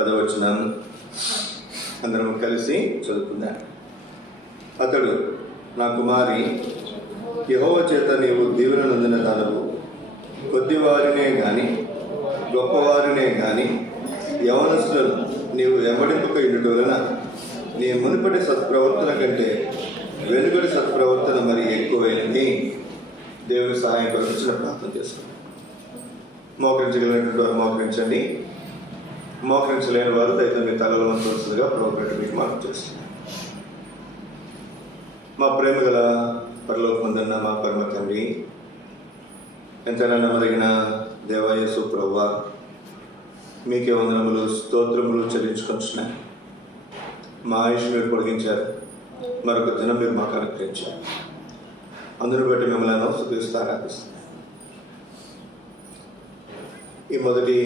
10వ వచనం అందరం కలిసి చదువుకుందాం. అతడు, నా కుమారి, యెహోవా చేత నీవు దీవెన నొందిన దానవు. కొద్దివారినే గాని గొప్పవారినే గాని యవనస్తులను నీవు వెంబడింపక ఉండుట వలన నీ మునుపటి సత్ప్రవర్తన కంటే వెనుకటి సత్ప్రవర్తన మరి ఎక్కువైనది. దేవుని సహాయం కొరకు చిన్న ప్రార్థన చేస్తాం. మోకరించగలిగినటువంటి వారు మోకరించండి. మోకరించలేని వారు దయతో మీ తలలో వంచవలసిందిగా ప్రభువు మీకు మార్పు చేస్తున్నారు. మా ప్రేమ గల పరలోకమందున్న మా పరమ తండ్రి, ఎంతైనా నమ్మదగిన దేవా యేసు ప్రభువా, మీకే వందనములు స్తోత్రములు చెల్లించుకొంచున్నాయి. మా ఆయుష్ మీరు పొడిగించారు, మరొక దినం మీరు మాకు అనుగ్రహించారు. అందును బట్టి మిమ్మల్ని స్తుతిస్తూ ఆరాధిస్తున్నాం. ఈ మొదటి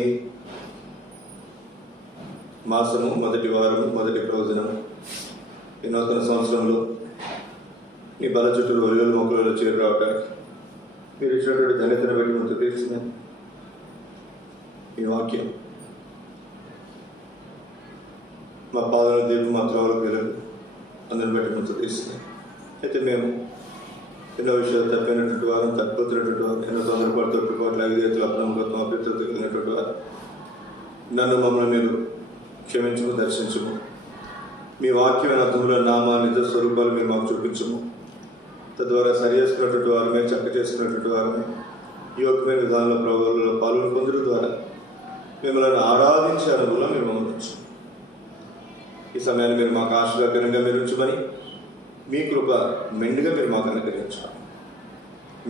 మాసము, మొదటి వారము, మొదటి ప్రయోజనం, ఈ నూతన సంవత్సరంలో ఈ బల చుట్టూ ఒలివల మొక్కలలో చేరు రావడానికి మీరు ఇచ్చినటువంటి ధన్యతను బట్టి ముందు తీర్చిన ఈ వాక్యం మా పాదల దీపం, మా త్రోవలకు వెలుగు, అందరిని బట్టి ముందు తీస్తున్నాయి. అయితే మేము ఎన్నో విషయాలు తప్పినటువంటి వారు, తప్పిపోతున్నటువంటి వారు, ఎన్నో తొందరపాటు అవిధేయతలు, అప్రమత్వం, అభ్యర్థత కలిగినటువంటి వారు, నన్ను మమ్మల్ని మీరు క్షమించము, దర్శించము. మీ వాక్యమైన అర్థంలో నామా నిజ స్వరూపాలు మీరు మాకు చూపించము. తద్వారా సరి చేసుకున్నటువంటి వారు, మేము చక్క చేసుకున్నటువంటి వారు, యోగ్యమైన విధానంలో ప్రభువులలో పాల్గొని పొందడం ద్వారా మిమ్మల్ని ఆరాధించే అనుభవంలో మీరు మమ్మల్ని ఈ సమయాన్ని మీరు మాకు ఆశీర్వాదకరంగా మీరు ఉంచమని, మీ కృప మెండుగా మీరు మాకు అనుగ్రహించాలి.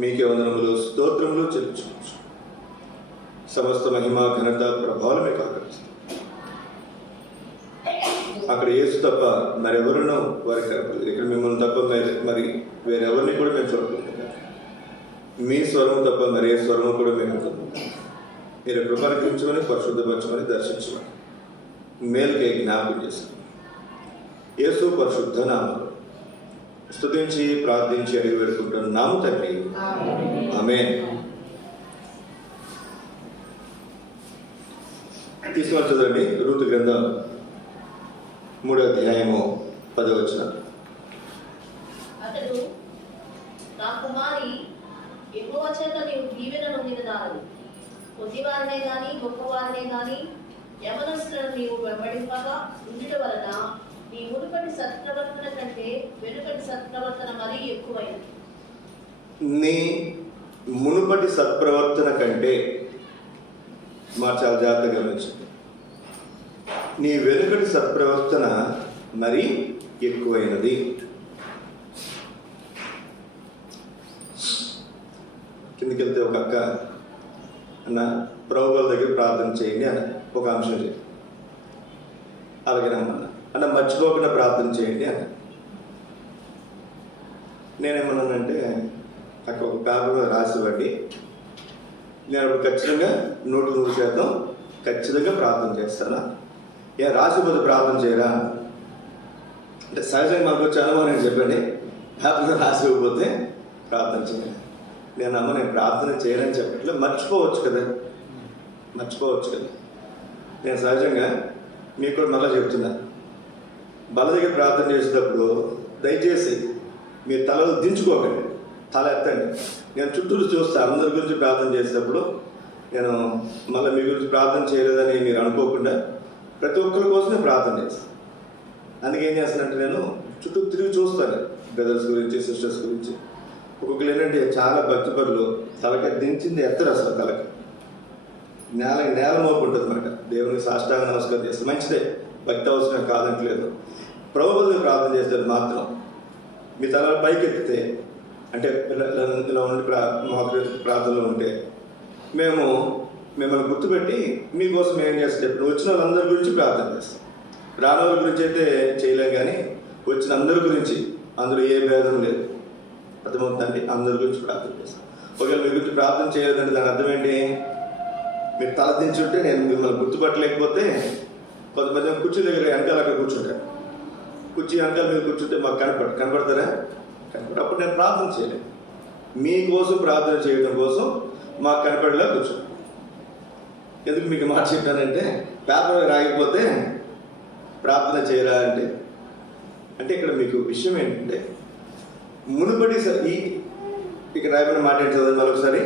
మీకే వందనములు స్తోత్రములు చెల్లించవచ్చు. సమస్త మహిమ, ఘనత, ప్రభావాలు మీకు ఆకర్షిస్తాం. అక్కడ యేసు తప్ప మరెవరినో వారికి కనపడలేదు. ఇక్కడ మిమ్మల్ని తప్ప మరి వేరెవరిని కూడా మేము చూడలేదు. మీ స్వరం తప్ప మరి ఏ స్వరము కూడా మేము మీరు కృపణించమని, పరిశుద్ధపరచమని, దర్శించమని, మేలుకే జ్ఞాపకం చేస్తాం. యేసు పరిశుద్ధ నామములో స్తుతించి ప్రార్థించి అడిగి వేడుకుంటున్నాము తండ్రి, ఆమేన్. తీసుకొని చదవండి రూతు గ్రంథం 3వ అధ్యాయము 10వ వచనం. అతడు, నా కుమారి, యెహోవా చేత నీవు దీవెన నొందిన దానవు. కొద్దివారినే గాని గొప్పవారినే గాని యవనస్తులను నీవు వెంబడింపగా ఉండుట వలన నీ మునుపటి సత్ప్రవర్తన కంటే వెనుకటి సత్ప్రవర్తన మరీ ఎక్కువైంది. నీ మునుపటి సత్ప్రవర్తన కంటే చాలా జాగ్రత్తగా గమనించండి. నీ వెనుకటి సత్ప్రవర్తన మరీ ఎక్కువైనది. కిందికి వెళ్తే ఒక అక్క అన్న ప్రభువుల దగ్గర ప్రార్థన చేయండి అన్న ఒక అంశం చేయండి. అలాగే రమ్మన్నా అన్న మర్చిపోకుండా ప్రార్థన చేయండి అన్న. నేనేమన్నానంటే అక్కడ ఒక పేపర్ మీద రాసివ్వండి, నేను అప్పుడు ఖచ్చితంగా 100% ఖచ్చితంగా ప్రార్థన చేస్తానా. రాసిపోతే ప్రార్థన చేయరా అంటే సహజంగా మనకు వచ్చే అనుభవం నేను చెప్పండి. పేపర్ రాసిపోతే ప్రార్థన చేయాలి. నేను ప్రార్థన చేయనని చెప్పట్లేదు, మర్చిపోవచ్చు కదా. నేను సహజంగా మీకు కూడా మళ్ళీ చెప్తున్నా, బల దగ్గర ప్రార్థన చేసేటప్పుడు దయచేసి మీరు తలలు దించుకోకండి, తల ఎత్తండి. నేను చుట్టూరు చూస్తాను. అందరి గురించి ప్రార్థన చేసేటప్పుడు నేను మళ్ళీ మీ గురించి ప్రార్థన చేయలేదని మీరు అనుకోకుండా ప్రతి ఒక్కరి కోసమే ప్రార్థన చేస్తాను. అందుకే ఏం చేస్తానంటే నేను చుట్టూ తిరిగి చూస్తాను, బ్రదర్స్ గురించి, సిస్టర్స్ గురించి. ఒక్కొక్కరు ఏంటంటే చాలా భక్తిపరులు తలకి దించింది ఎత్తరు, అసలు తలకి నేల మోపు ఉంటుంది అన్నమాట. దేవునికి సాష్టాంగ నమస్కారం చేస్తే మంచిదే, భక్తి అవసరం కాదంటలేదు. ప్రభువులు ప్రార్థన చేస్తారు మాత్రం మీ తల పైకి ఎత్తితే అంటే ఇలా ఉండి ప్రార్థనలో ఉంటే మేము మిమ్మల్ని గుర్తుపెట్టి మీకోసం ఏం చేస్తే ఇప్పుడు వచ్చిన వాళ్ళందరి గురించి ప్రార్థన చేస్తాం. రాని వాళ్ళ గురించి అయితే చేయలేం, కానీ వచ్చిన అందరి గురించి అందులో ఏ భేదం లేదు. అర్థమవుతుందండి. అందరి గురించి ప్రార్థన చేస్తాం. ఒకవేళ మీ గురించి ప్రార్థన చేయలేదంటే దాని అర్థం ఏంటి? మీరు తల దించుంటే నేను మిమ్మల్ని గుర్తుపట్టలేకపోతే కొంతమంది కుర్చీ దగ్గర వెనకాల అక్కడ కూర్చుంటారు. కుర్చీ వెనకాల మీరు కూర్చుంటే మాకు కనపడతారా? అప్పుడు నేను ప్రార్థన చేయలేదు. మీకోసం ప్రార్థన చేయడం కోసం మాకు కనపడేలా కూర్చోండి. ఎందుకు మీకు మాట చెప్పానంటే పేపర్ రాయకపోతే ప్రార్థన చేయరా అంటే ఇక్కడ మీకు విషయం ఏంటంటే మునుపటి ఈ ఇక్కడ రాయబడిన మాట ఏంటి చదవండి మరొకసారి.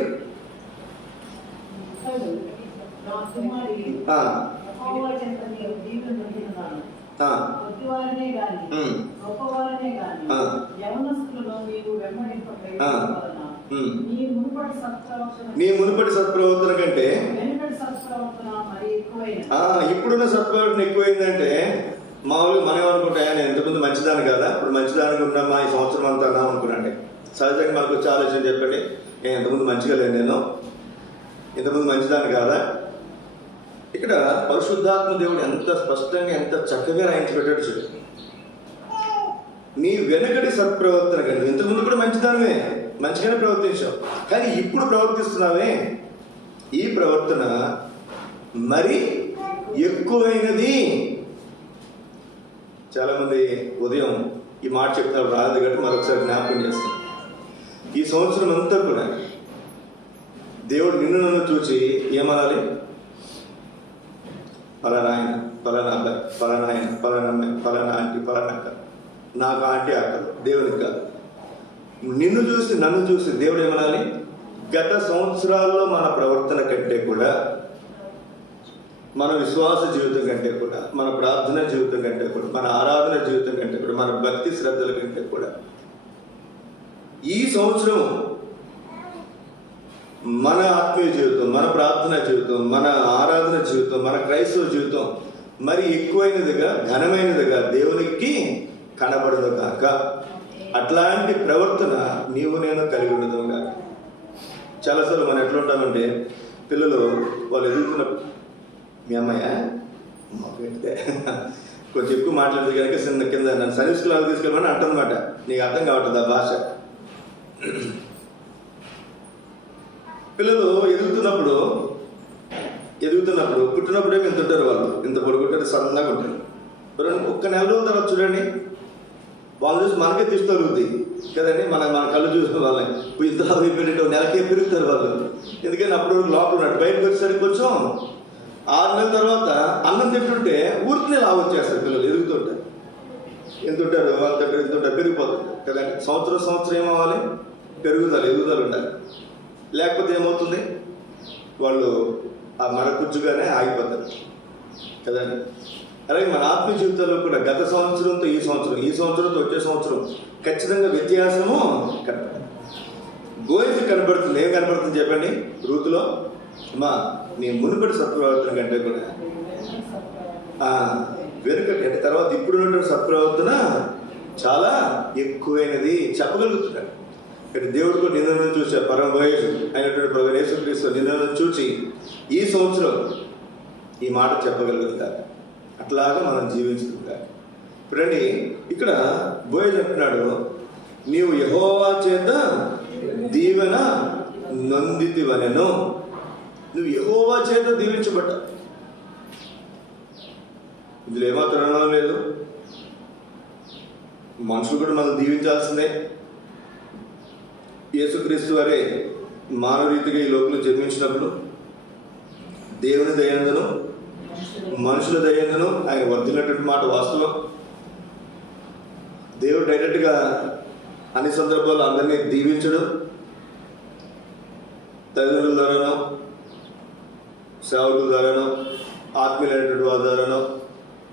నీ మునుపటి సత్ప్రవర్తన కంటే ఇప్పుడున్న సత్ప్రవర్తన ఎక్కువైందంటే మామూలుగా మనం ఏమనుకుంటాయా, నేను ఇంతకుముందు మంచిదాన్ని కదా, ఇప్పుడు మంచిదానికి ఉన్నామా ఈ సంవత్సరం అంతా అన్నా అనుకున్నాండి. సహజంగా మనకు వచ్చే ఆలోచన చెప్పండి, నేను ఇంతకుముందు మంచిగా లేదు, నేను ఇంతకుముందు మంచిదాన్ని కాదా. ఇక్కడ పరిశుద్ధాత్మ దేవుడు ఎంత స్పష్టంగా ఎంత చక్కగా రాయించి పెట్టాడు చూడు. నీ వెనకటి సత్ప్రవర్తన కంటే ఇంతకుముందు కూడా మంచిదానివే, మంచిగానే ప్రవర్తించావు, కానీ ఇప్పుడు ప్రవర్తిస్తున్నావే ఈ ప్రవర్తన మరి ఎక్కువైనది. చాలామంది ఉదయం ఈ మాట చెప్తారు రాదు కాబట్టి మరొకసారి జ్ఞాపకం చేస్తాం. ఈ సంవత్సరం అంతా కూడా దేవుడు నిన్ను నన్ను చూసి ఏమనాలి, పలానా ఆయన, పలానా అబ్బాయి, పలానా ఆయన, పలానా అమ్మాయి, పలానా ఆంటీ, పలానా అక్క. నాకు ఆంటీ అక్కలు, దేవునికి కాదు. నిన్ను చూసి నన్ను చూసి దేవుడు ఏమనాలి, గత సంవత్సరాల్లో మన ప్రవర్తన కంటే కూడా, మన విశ్వాస జీవితం కంటే కూడా, మన ప్రార్థన జీవితం కంటే కూడా, మన ఆరాధన జీవితం కంటే కూడా, మన భక్తి శ్రద్ధల కంటే కూడా ఈ సంవత్సరం మన ఆత్మీయ జీవితం, మన ప్రార్థన జీవితం, మన ఆరాధన జీవితం, మన క్రైస్తవ జీవితం మరి ఎక్కువైనదిగా, ఘనమైనదిగా దేవునికి కనబడదు కాక అట్లాంటి ప్రవర్తన నీవు నేను కలిగి ఉండదు కాక. చాలాసార్లు మనం ఎట్లా ఉంటామంటే, పిల్లలు వాళ్ళు ఎదుగుతున్నప్పుడు మీ అమ్మాయ పెడితే కొంచెం ఎక్కువ మాట్లాడితే కనుక చిన్న కింద నన్ను సర్వీస్ స్కూల్ తీసుకెళ్ళమని అంటుందన్నమాట. నీకు అర్థం కావట్లేదు ఆ భాష. పిల్లలు ఎదుగుతున్నప్పుడు పుట్టినప్పుడేమో ఇంత ఉంటారు, వాళ్ళు ఇంత పొడుగుంటారు, సన్నగా ఉంటారు. ఒక్క నెల రోజుల తర్వాత చూడండి, వాళ్ళు చూసి మనకే తీసుకోగలుగుతాయి కదండి. మన కళ్ళు చూసిన వాళ్ళని ఇంతలా అయిపోయినట్టు నెలకే పెరుగుతారు వాళ్ళు. ఎందుకని అప్పుడు లోపల ఉన్నట్టు బయటకు వచ్చేసరికి కొంచెం 6 నెలల తర్వాత అన్నం తింటుంటే ఊరికి లావు వచ్చేస్తారు పిల్లలు ఎదుగుతుంటారు. ఎంత ఉంటారు వాళ్ళ ఎంత ఉంటారు, పెరిగిపోతుంటారు కదండి. సంవత్సరం ఏమవ్వాలి, ఎదుగుదల ఉండాలి. లేకపోతే ఏమవుతుంది, వాళ్ళు ఆ మడకుచ్చుగానే ఆగిపోతారు కదండి. అలాగే మన ఆత్మీయ జీవితంలో కూడా గత సంవత్సరంతో ఈ సంవత్సరంతో వచ్చే సంవత్సరం ఖచ్చితంగా వ్యత్యాసము కనపడుతుంది. బోయజు కనబడుతుంది. ఏం కనపడుతుంది చెప్పండి, రూతులో అమ్మా నీ మునుపటి సత్ప్రవర్తన కంటే కూడా వెనుకటి అంటే తర్వాత ఇప్పుడున్నటువంటి సత్ప్రవర్తన చాలా ఎక్కువైనది చెప్పగలుగుతున్నాడు. ఇక్కడ దేవుడు కూడా నిన్నను చూసా, పరమ బోయజు అయినటువంటి ప్రభు యేసుక్రీస్తు నిన్నను చూసి ఈ సంవత్సరం ఈ మాట చెప్పగలుగుతారు. అట్లాగా మనం జీవించుకుంటాం. ఇప్పుడండి ఇక్కడ బోయజు అంటున్నాడు, నీవు యెహోవా చేత దీవెన నొందితివనెను. నువ్వు యెహోవా చేత దీవించబడ్డా. ఇందులో ఏమాత్రం అనడం లేదు. మనుషులు కూడా మనం దీవించాల్సిందే. యేసుక్రీస్తు వారే మానవ రీతిగా ఈ లోకంలో జన్మించినప్పుడు దేవుని దయందును మనుషుల దయందును ఆయన వర్ధిల్లినటువంటి మాట వాస్తవం. దేవుడు డైరెక్ట్గా అన్ని సందర్భాల్లో అందరినీ దీవించడు. తల్లిదండ్రుల ద్వారానో, సేవకుల ద్వారానో, ఆత్మీయులైనటువంటి వారి ద్వారానో,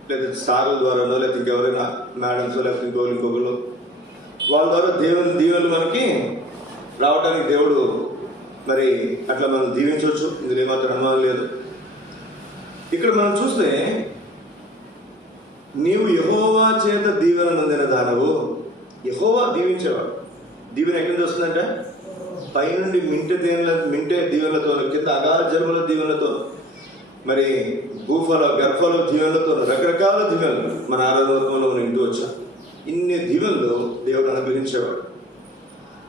లేదా సారుల ద్వారానో, లేదా ఇంకెవరైనా మేడమ్స్, లేకపోతే ఇంకొకరు వాళ్ళ ద్వారా దేవుని దీవెనలు మనకి రావడానికి దేవుడు మరి అట్లా మనం దీవించవచ్చు. ఇందులో ఏమాత్రం అనుమానం లేదు. ఇక్కడ మనం చూస్తే నీవు యెహోవా చేత దీవెన నొందిన దానవు. యెహోవా దీవించేవాడు. దీవెన ఎక్కడి నుంచి వస్తుందంటే పైనుండి మింటే దీవెనలతో, కింద అగాధ జన్మల దీవెనలతో, మరి గర్భలో దీవెనలతో, రకరకాల దీవెనలు మన ఆరాధనలో మనం ఇంటూ వచ్చాం. ఇన్ని దీవెనలు దేవుడు అనుగ్రహించేవాడు.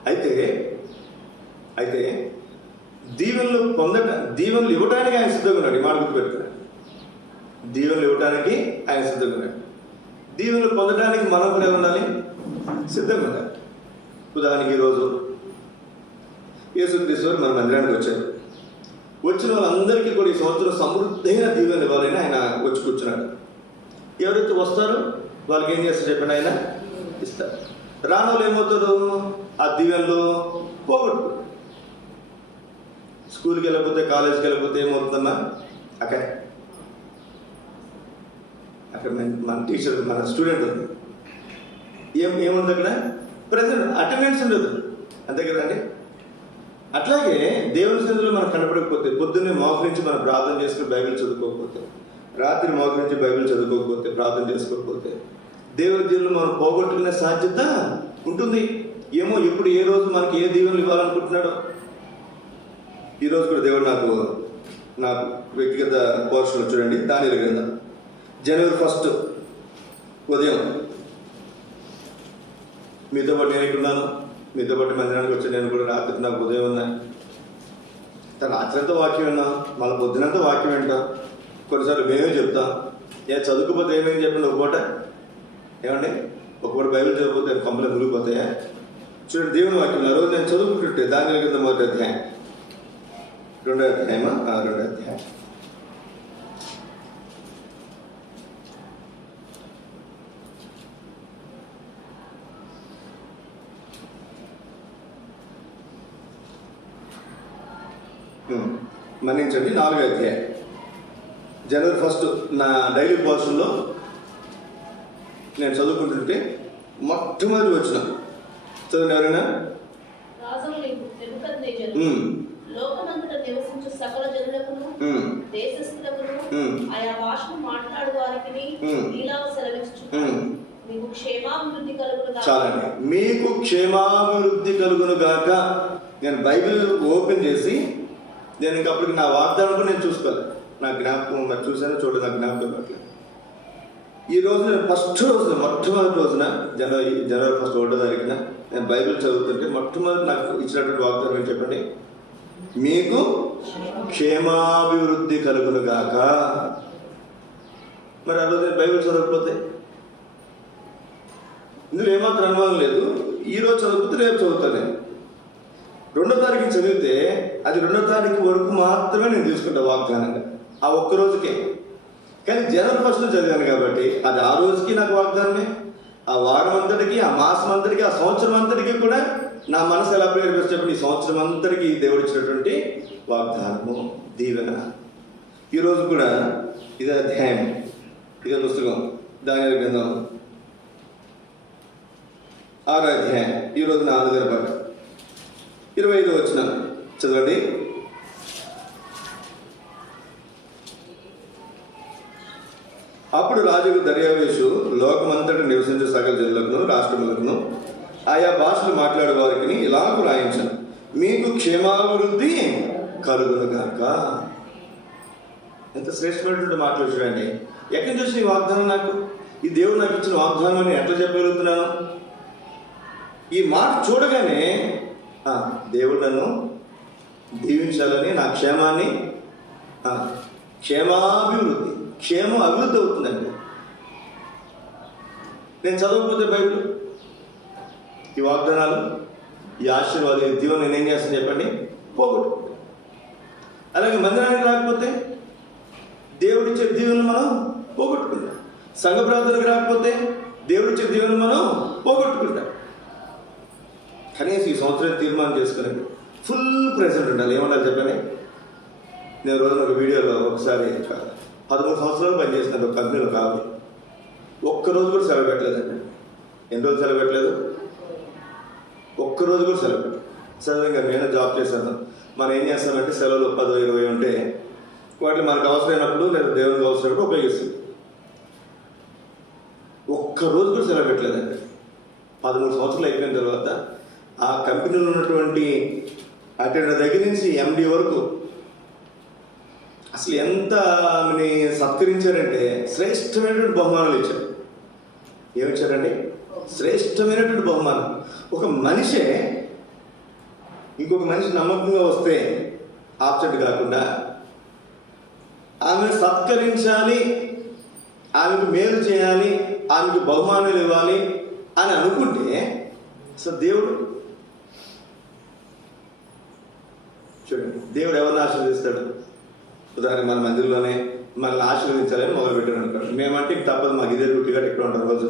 అయితే దీవెనలు ఇవ్వడానికి ఆయన సిద్ధంగా ఉన్నాడు. ఈ మాట గుర్తుపెట్టుకున్నాడు. దీవెనలు ఇవ్వడానికి ఆయన సిద్ధంగా ఉన్నాడు. దీవెనలు పొందడానికి మనం కూడా ఉండాలి, సిద్ధంగా ఉండాలి. ఉదాహరణకి ఈరోజు యేసుక్రీస్తు మన మందిరానికి వచ్చారు. వచ్చిన వాళ్ళందరికీ కూడా ఈ సంవత్సరం సమృద్ధైన దీవెన ఇవ్వాలని ఆయన వచ్చి కూర్చున్నాడు. ఎవరైతే వస్తారో వాళ్ళకి ఏం చేస్తారు చెప్పండి, ఆయన ఇస్తారు. రాని వాళ్ళు ఏమవుతారు, ఆ దీవెనలో పోగొట్టు. స్కూల్కి వెళ్ళకపోతే, కాలేజ్కి వెళ్ళకపోతే ఏమవుతుందమ్మా, అక్కడ మన టీచర్, మన స్టూడెంట్ ఉంది, ఏముంది అక్కడ ప్రజెంట్ అటెండెన్స్ ఉండదు, అంతే కదండి. అట్లాగే దేవుని సన్నిధిలో మనం కనపడకపోతే, పొద్దున్నే మోకరించి మనం ప్రార్థన చేసుకుని బైబిల్ చదువుకోకపోతే, రాత్రి మోకరించి బైబిల్ చదువుకోకపోతే, ప్రార్థన చేసుకోకపోతే, దేవుని దీవులు మనం పోగొట్టుకునే సాధ్యత ఉంటుంది. ఏమో ఎప్పుడు ఏ రోజు మనకి ఏ దీవెనలు ఇవ్వాలనుకుంటున్నాడో. ఈరోజు కూడా దేవుడు నాకు వ్యక్తిగత పోర్షన్ చూడండి, దానియేలు గ్రంథం జనవరి 1 ఉదయం మీతో పాటు నేను ఇక్కడున్నాను, మీతో పాటు మందిరానికి వచ్చి నేను కూడా రాత్రి నాకు ఉదయం ఉన్నా, రాత్రి అంతా వాక్యం విన్నా, మళ్ళీ పొద్దునంతా వాక్యం వింటాం. కొన్నిసార్లు మేమే చెప్తాం. చదువుకుపోతే ఏమేమి చెప్పండి, ఒక పూట ఏమండి, ఒక పూట బైబిల్ చదివిపోతే కంపెనీ మునిగిపోతాయా? చూడండి, దేవుని వాక్యం ఆ రోజు నేను చదువుకుంటుంటే దానియేలు గ్రంథం 1వ అధ్యాయం, 2వ అధ్యాయమా, 2వ అధ్యాయం. మన్నించండి, 4వ అధ్యాయం. జనవరి 1 నా డైలీ పోర్షన్లో నేను చదువుకుంటుంటే మొట్టమొదటి వచ్చిన చదువు ఎవరైనా, లోకమంతట నివసించు సకల జనులకును దేశస్థులకును ఆయా భాషను మాట్లాడు వారికి ఇలా సెలవిస్తున్నాను, మీకు క్షేమాభివృద్ధి కలుగును గాక. చాలండి, మీకు క్షేమాభివృద్ధి కలుగును గాక. నేను బైబిల్ ఓపెన్ చేసి నేను ఇంకా అప్పటికి నా వాగ్దానం కూడా నేను చూసుకోవాలి. నా జ్ఞాపకం మరి చూసాను, చూడండి, నా జ్ఞాపకం అట్లా. ఈ రోజు నేను మొట్టమొదటి రోజున జనవరి 1 ఒకటో తారీఖున నేను బైబిల్ చదువుతుంటే మొట్టమొదటి నాకు ఇచ్చినటువంటి వాగ్దానం ఏంటి చెప్పండి, మీకు క్షేమాభివృద్ధి కలుగును గాక. మరి ఆ రోజు నేను బైబిల్ చదవకపోతే ఇందులో ఏమాత్రం అనుమానం లేదు. ఈ రోజు చదవకపోతే రేపు చదువుతాను. నేను 2వ తారీఖు చదివితే అది 2వ తారీఖు వరకు మాత్రమే నేను తీసుకుంటా వాగ్దానంగా, ఆ ఒక్క రోజుకే. కానీ జనవరి 1 చదివాను కాబట్టి అది ఆ రోజుకి నాకు వాగ్దానమే. ఆ వారం అంతటికి, ఆ మాసం అంతటికి, ఆ సంవత్సరం అంతటికి కూడా నా మనసు ఎలా ప్రేరేపిస్తే చెప్పండి, ఈ సంవత్సరం అంతటికి దేవుడు ఇచ్చినటువంటి వాగ్దానము, దీవెన. ఈరోజు కూడా ఇదే అధ్యాయం, ఇదే పుస్తకం దానియేలు గ్రంథం 6వ అధ్యాయం. ఈరోజు నా ఆలోచన 25వ వచనం చదవండి. అప్పుడు రాజుకు దర్యావేషు లోకమంతట నివసించే సకల జనులకును రాష్ట్రములకును ఆయా భాషలు మాట్లాడే వారికి ఇలాగూ రాయించను, మీకు క్షేమాభివృద్ధి కలుగును గాక. ఎంత శ్రేష్టమైనటువంటి మాటలు చూడండి. ఎక్కడి నుంచి వచ్చిన ఈ వాగ్దానం నాకు? ఈ దేవుడు నాకు ఇచ్చిన వాగ్దానం అని ఎట్లా చెప్పగలుగుతున్నాను? ఈ మాట చూడగానే దేవుడు నన్ను దీవించాలని, నా క్షేమాన్ని, క్షేమాభివృద్ధి, క్షేమం అభివృద్ధి అవుతుందండి. నేను చదవకపోతే బైబిల్ ఈ వాగ్దానాలు, ఈ ఆశీర్వాదం, ఈ దీవెన నేనేం చేస్తాను చెప్పండి, పోగొట్టుకుంటాను. అలాగే మందిరానికి రాకపోతే దేవుడిచ్చే దీవెనలు మనం పోగొట్టుకుంటాం. సంఘ ప్రార్థనకు రాకపోతే దేవుడిచ్చే దీవెనలు మనం పోగొట్టుకుంటాం. కనీసం ఈ సంవత్సరం తీర్మానం చేసుకునేది ఫుల్ ప్రెజెంట్ ఉండాలి. ఏమన్నా చెప్పండి, నేను రోజున ఒక వీడియోలో ఒకసారి 13 సంవత్సరాలు పనిచేసినాను ఒక కంపెనీలో కాబట్టి ఒక్కరోజు కూడా సెలవు పెట్టలేదండి. ఎన్ని రోజులు సెలవు పెట్టలేదు? ఒక్కరోజు కూడా సెలవు పెట్టలేదు. సడన్గా నేను జాబ్ చేశాను. మనం ఏం చేస్తామంటే సెలవులు 10-20 ఉంటే వాటిని మనకు అవసరమైనప్పుడు లేదా దేవునికి అవసరమైనప్పుడు ఉపయోగిస్తుంది. ఒక్కరోజు కూడా సెలవు పెట్టలేదండి. 13 సంవత్సరాలు అయిపోయిన తర్వాత ఆ కంపెనీలో ఉన్నటువంటి అటెండర్ దగ్గర నుంచి ఎండి వరకు అసలు ఎంత ఆమెని సత్కరించారంటే శ్రేష్టమైనటువంటి బహుమానాలు ఇచ్చారు. ఏమిచ్చారండి? శ్రేష్టమైనటువంటి బహుమానం. ఒక మనిషే ఇంకొక మనిషి నమ్మకంగా వస్తే ఆబ్సెంట్ కాకుండా ఆమెను సత్కరించాలి, ఆమెకు మేలు చేయాలి, ఆమెకు బహుమానాలు ఇవ్వాలి అని అనుకుంటే అసలు దేవుడు చూడండి, దేవుడు ఎవరిని ఆశీర్వదిస్తాడు? ఉదాహరణ మన మందిరంలోనే మనల్ని ఆశీర్వదించాలని మొదలుపెట్టాడు అనుకోండి. మేమంటే ఇంక తప్పదు, మాకు ఇదే రుట్టిగా ఇక్కడ ఉంటాం రోజు.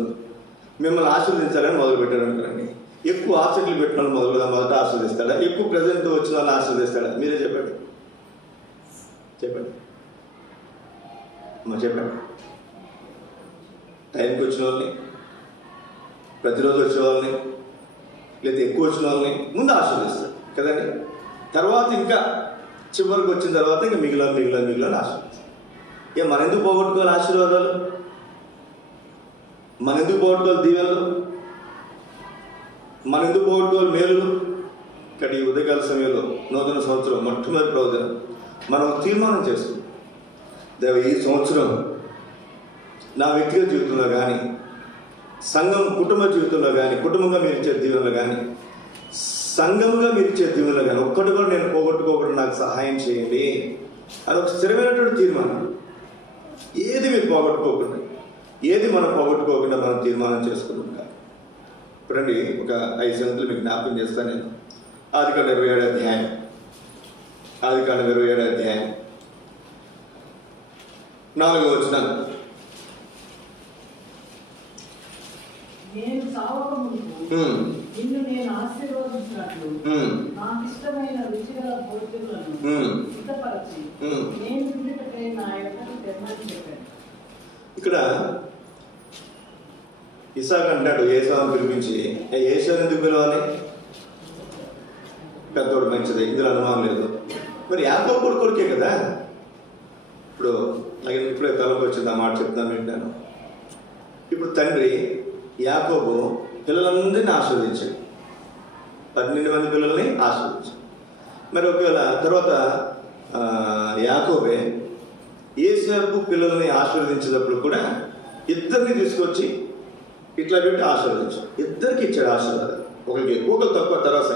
మిమ్మల్ని ఆశీర్వదించాలని మొదలుపెట్టాడు అనుకోండి. ఎక్కువ ఆసక్తులు పెట్టిన వాళ్ళు మొదట ఆశీర్వదిస్తాడా? ఎక్కువ ప్రజెంట్ వచ్చిన వాళ్ళని ఆశీర్వదిస్తాడా? మీరే చెప్పండి. చెప్పండి అమ్మ, చెప్పండి. టైంకి వచ్చిన వాళ్ళని, ప్రతిరోజు వచ్చే వాళ్ళని, లేదా ఎక్కువ వచ్చిన వాళ్ళని ముందు ఆశీర్వదిస్తాడు కదండి. తర్వాత ఇంకా చివరికి వచ్చిన తర్వాత ఇంకా మిగిలిన ఆశీర్వదిస్తాడు. మన ఎందుకు పోగొట్టుకోవాలి ఆశీర్వాదాలు? మన ఎందుకు పోగొట్టుకోవాలి దీవెనలు? మన ఎందుకు పోగొట్టుకోవాలి మేలులు? ఇక్కడ ఈ ఉదయకాల సమయంలో నూతన సంవత్సరం మొట్టమొదటి రోజున మనం తీర్మానం చేసుకుంటాం, దేవ ఈ సంవత్సరం నా వ్యక్తిగత జీవితంలో కానీ, సంఘం కుటుంబ జీవితంలో కానీ, కుటుంబంగా మీరు ఇచ్చే దీవెనలు కానీ, సంఘంగా మీరు ఇచ్చే దీవెనలు కానీ ఒక్కటి కూడా నేను పోగొట్టుకోకుండా నాకు సహాయం చేయండి. అది ఒక స్థిరమైనటువంటి తీర్మానం. ఏది మీరు పోగొట్టుకోకుండా, ఏది మనం పోగొట్టుకోకుండా మనం తీర్మానం చేసుకుంటాం. ఇప్పుడండి ఒక 5 సంగతులు మీకు జ్ఞాపకం చేస్తాను నేను. ఆదికాండం 27వ అధ్యాయం, ఆదికాండం 27వ అధ్యాయం 4వ వచనం. నేను సావక మునుపు నిన్ను నేను ఆశీర్వదించినట్లు నాకు ఇష్టమైన రుచిగల భోజనాలను సిద్ధపరచి నేను విడిపెట్టే నా యొక్కకు తెమ్మని చెప్పాను. ఇక్కడ ఇసాకు అంటాడు ఏసావును పిలిపించి, ఏసావుని ఎందుకు పిలవాలి? పెద్దోడు మంచిది, ఇందులో అనుమానం లేదు. మరి యాకోబు కొడుకే కదా. ఇప్పుడు నాకు ఇప్పుడే తలకు వచ్చింది ఆ మాట చెప్తాను వింటాను. ఇప్పుడు తండ్రి యాకోబు పిల్లలందరినీ ఆశీర్వదించాడు, 12 మంది పిల్లల్ని ఆశీర్వదించాడు. మరి ఒకవేళ తర్వాత యాకోబే ఏసాకు పిల్లల్ని ఆశీర్వదించేటప్పుడు కూడా ఇద్దరిని తీసుకొచ్చి ఇట్లా పెట్టి ఆశీర్వదించాడు. ఇద్దరికి ఇచ్చాడు ఆశీర్వాదం, ఒకరికి ఎక్కువ ఒకరు తక్కువ తర్వాత.